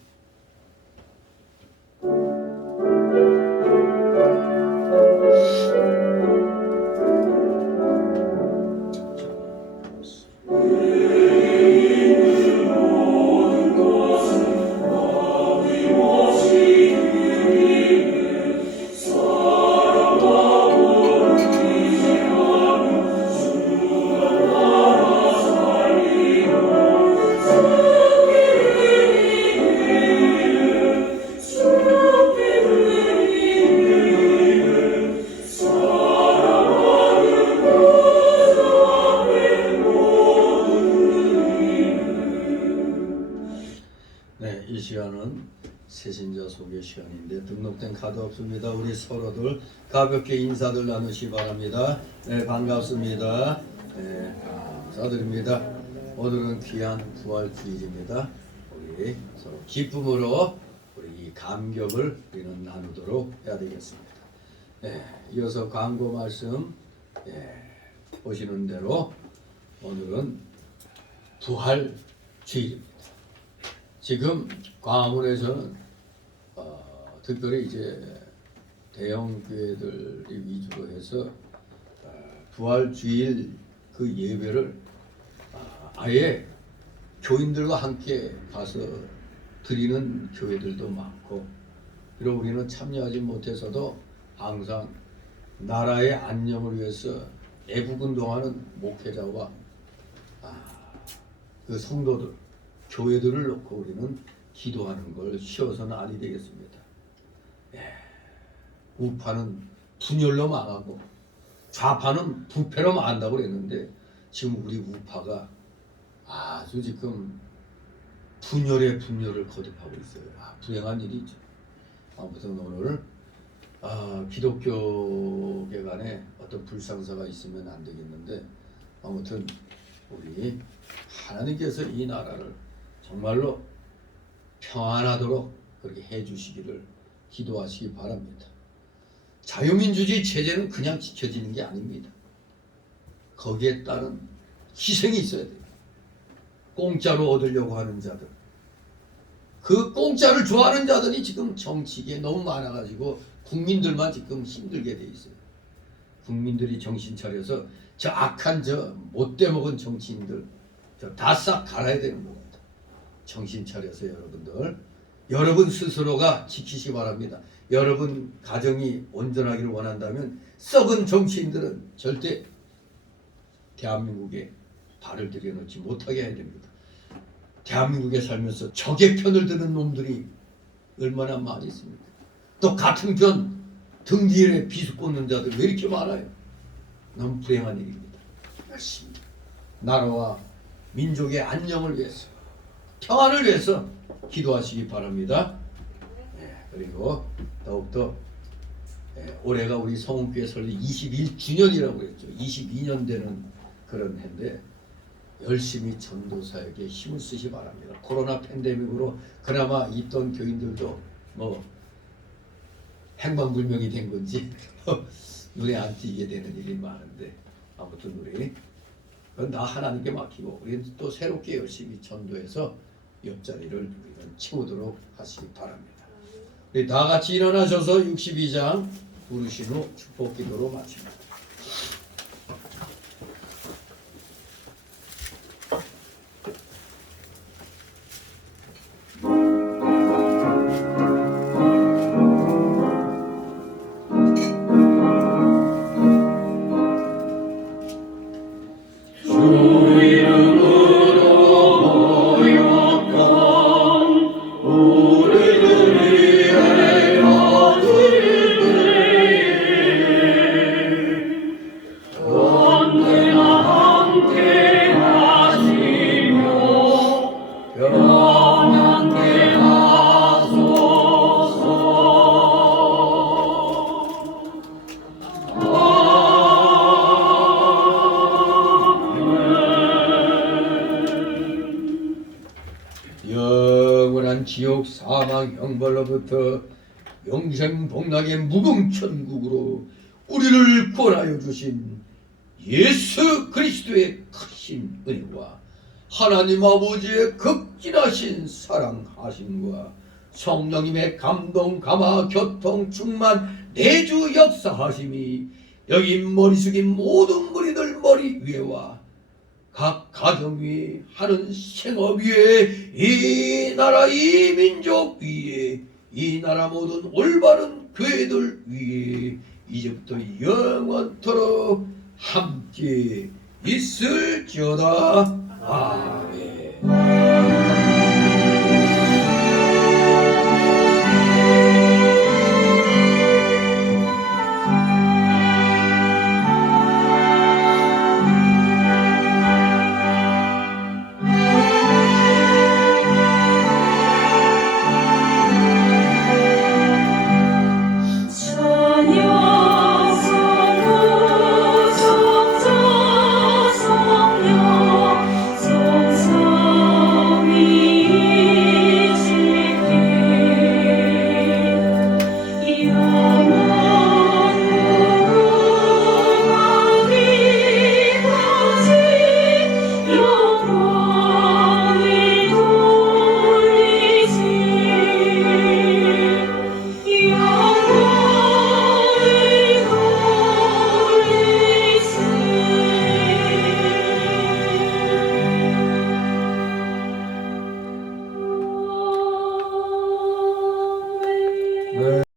네, 이 시간은 새신자 소개 시간인데 등록된 카드 없습니다. 우리 서로들 가볍게 인사들 나누시 바랍니다. 네, 반갑습니다. 네, 감사드립니다. 오늘은 귀한 부활주일입니다. 우리 서로 기쁨으로 우리 이 감격을 우리는 나누도록 해야 되겠습니다. 네, 이어서 광고 말씀 보시는 대로 오늘은 부활주일입니다. 지금 광화문에서는 특별히 이제 대형 교회들이 위주로 해서 부활주일 그 예배를 아예 교인들과 함께 가서 드리는 교회들도 많고, 그리고 우리는 참여하지 못해서도 항상 나라의 안녕을 위해서 애국운동하는 목회자와 그 성도들, 교회들을 놓고 우리는 기도하는 걸 쉬어서는 아니 되겠습니다. 우파는 분열로 망하고 좌파는 부패로 망한다고 그랬는데 지금 우리 우파가 아주 지금 분열의 분열을 거듭하고 있어요. 불행한 일이죠. 아무튼 오늘 기독교계 간에 어떤 불상사가 있으면 안 되겠는데, 아무튼 우리 하나님께서 이 나라를 정말로 평안하도록 그렇게 해주시기를 기도하시기 바랍니다. 자유민주주의 체제는 그냥 지켜지는 게 아닙니다. 거기에 따른 희생이 있어야 돼요. 공짜로 얻으려고 하는 자들, 그 공짜를 좋아하는 자들이 지금 정치계에 너무 많아가지고 국민들만 지금 힘들게 돼 있어요. 국민들이 정신 차려서 저 악한 저 못돼 먹은 정치인들 다 싹 갈아야 되는 겁니다. 정신 차려서 여러분 스스로가 지키시기 바랍니다. 여러분 가정이 온전하기를 원한다면 썩은 정치인들은 절대 대한민국에 발을 들여놓지 못하게 해야 됩니다. 대한민국에 살면서 적의 편을 드는 놈들이 얼마나 많이 있습니까? 또 같은 편 등 뒤에 비수 꽂는 자들 왜 이렇게 많아요? 너무 불행한 일입니다. 열심히 나라와 민족의 안녕을 위해서, 평안을 위해서 기도하시기 바랍니다. 그리고 더욱더 올해가 우리 성원교회 설립 21주년이라고 그랬죠. 22년 되는 그런 해인데 열심히 전도사에게 힘을 쓰시 바랍니다. 코로나 팬데믹으로 그나마 있던 교인들도 뭐 행방불명이 된 건지 눈에 안 띄게 되는 일이 많은데 아무튼 우리 그건 다 하나님께 맡기고 우리는 또 새롭게 열심히 전도해서 옆자리를 우리는 채우도록 하시기 바랍니다. 우리 다 같이 일어나셔서 62장 부르신 후 축복 기도로 마칩니다. 영원한 지옥 사망 형벌로부터 영생 복락의 무궁천국으로 우리를 구원하여 주신 예수 그리스도의 크신 은혜와 하나님 아버지의 극진하신 사랑하심과 성령님의 감동 감화 교통 충만 내주 역사하심이 여기 머리 숙인 모든 무리들 머리 위에와 각 가정 위에 하는 생업 위에 이 나라 이 민족 위에 이 나라 모든 올바른 교회들 위에 이제부터 영원토록 함께 있을지어다. 아멘.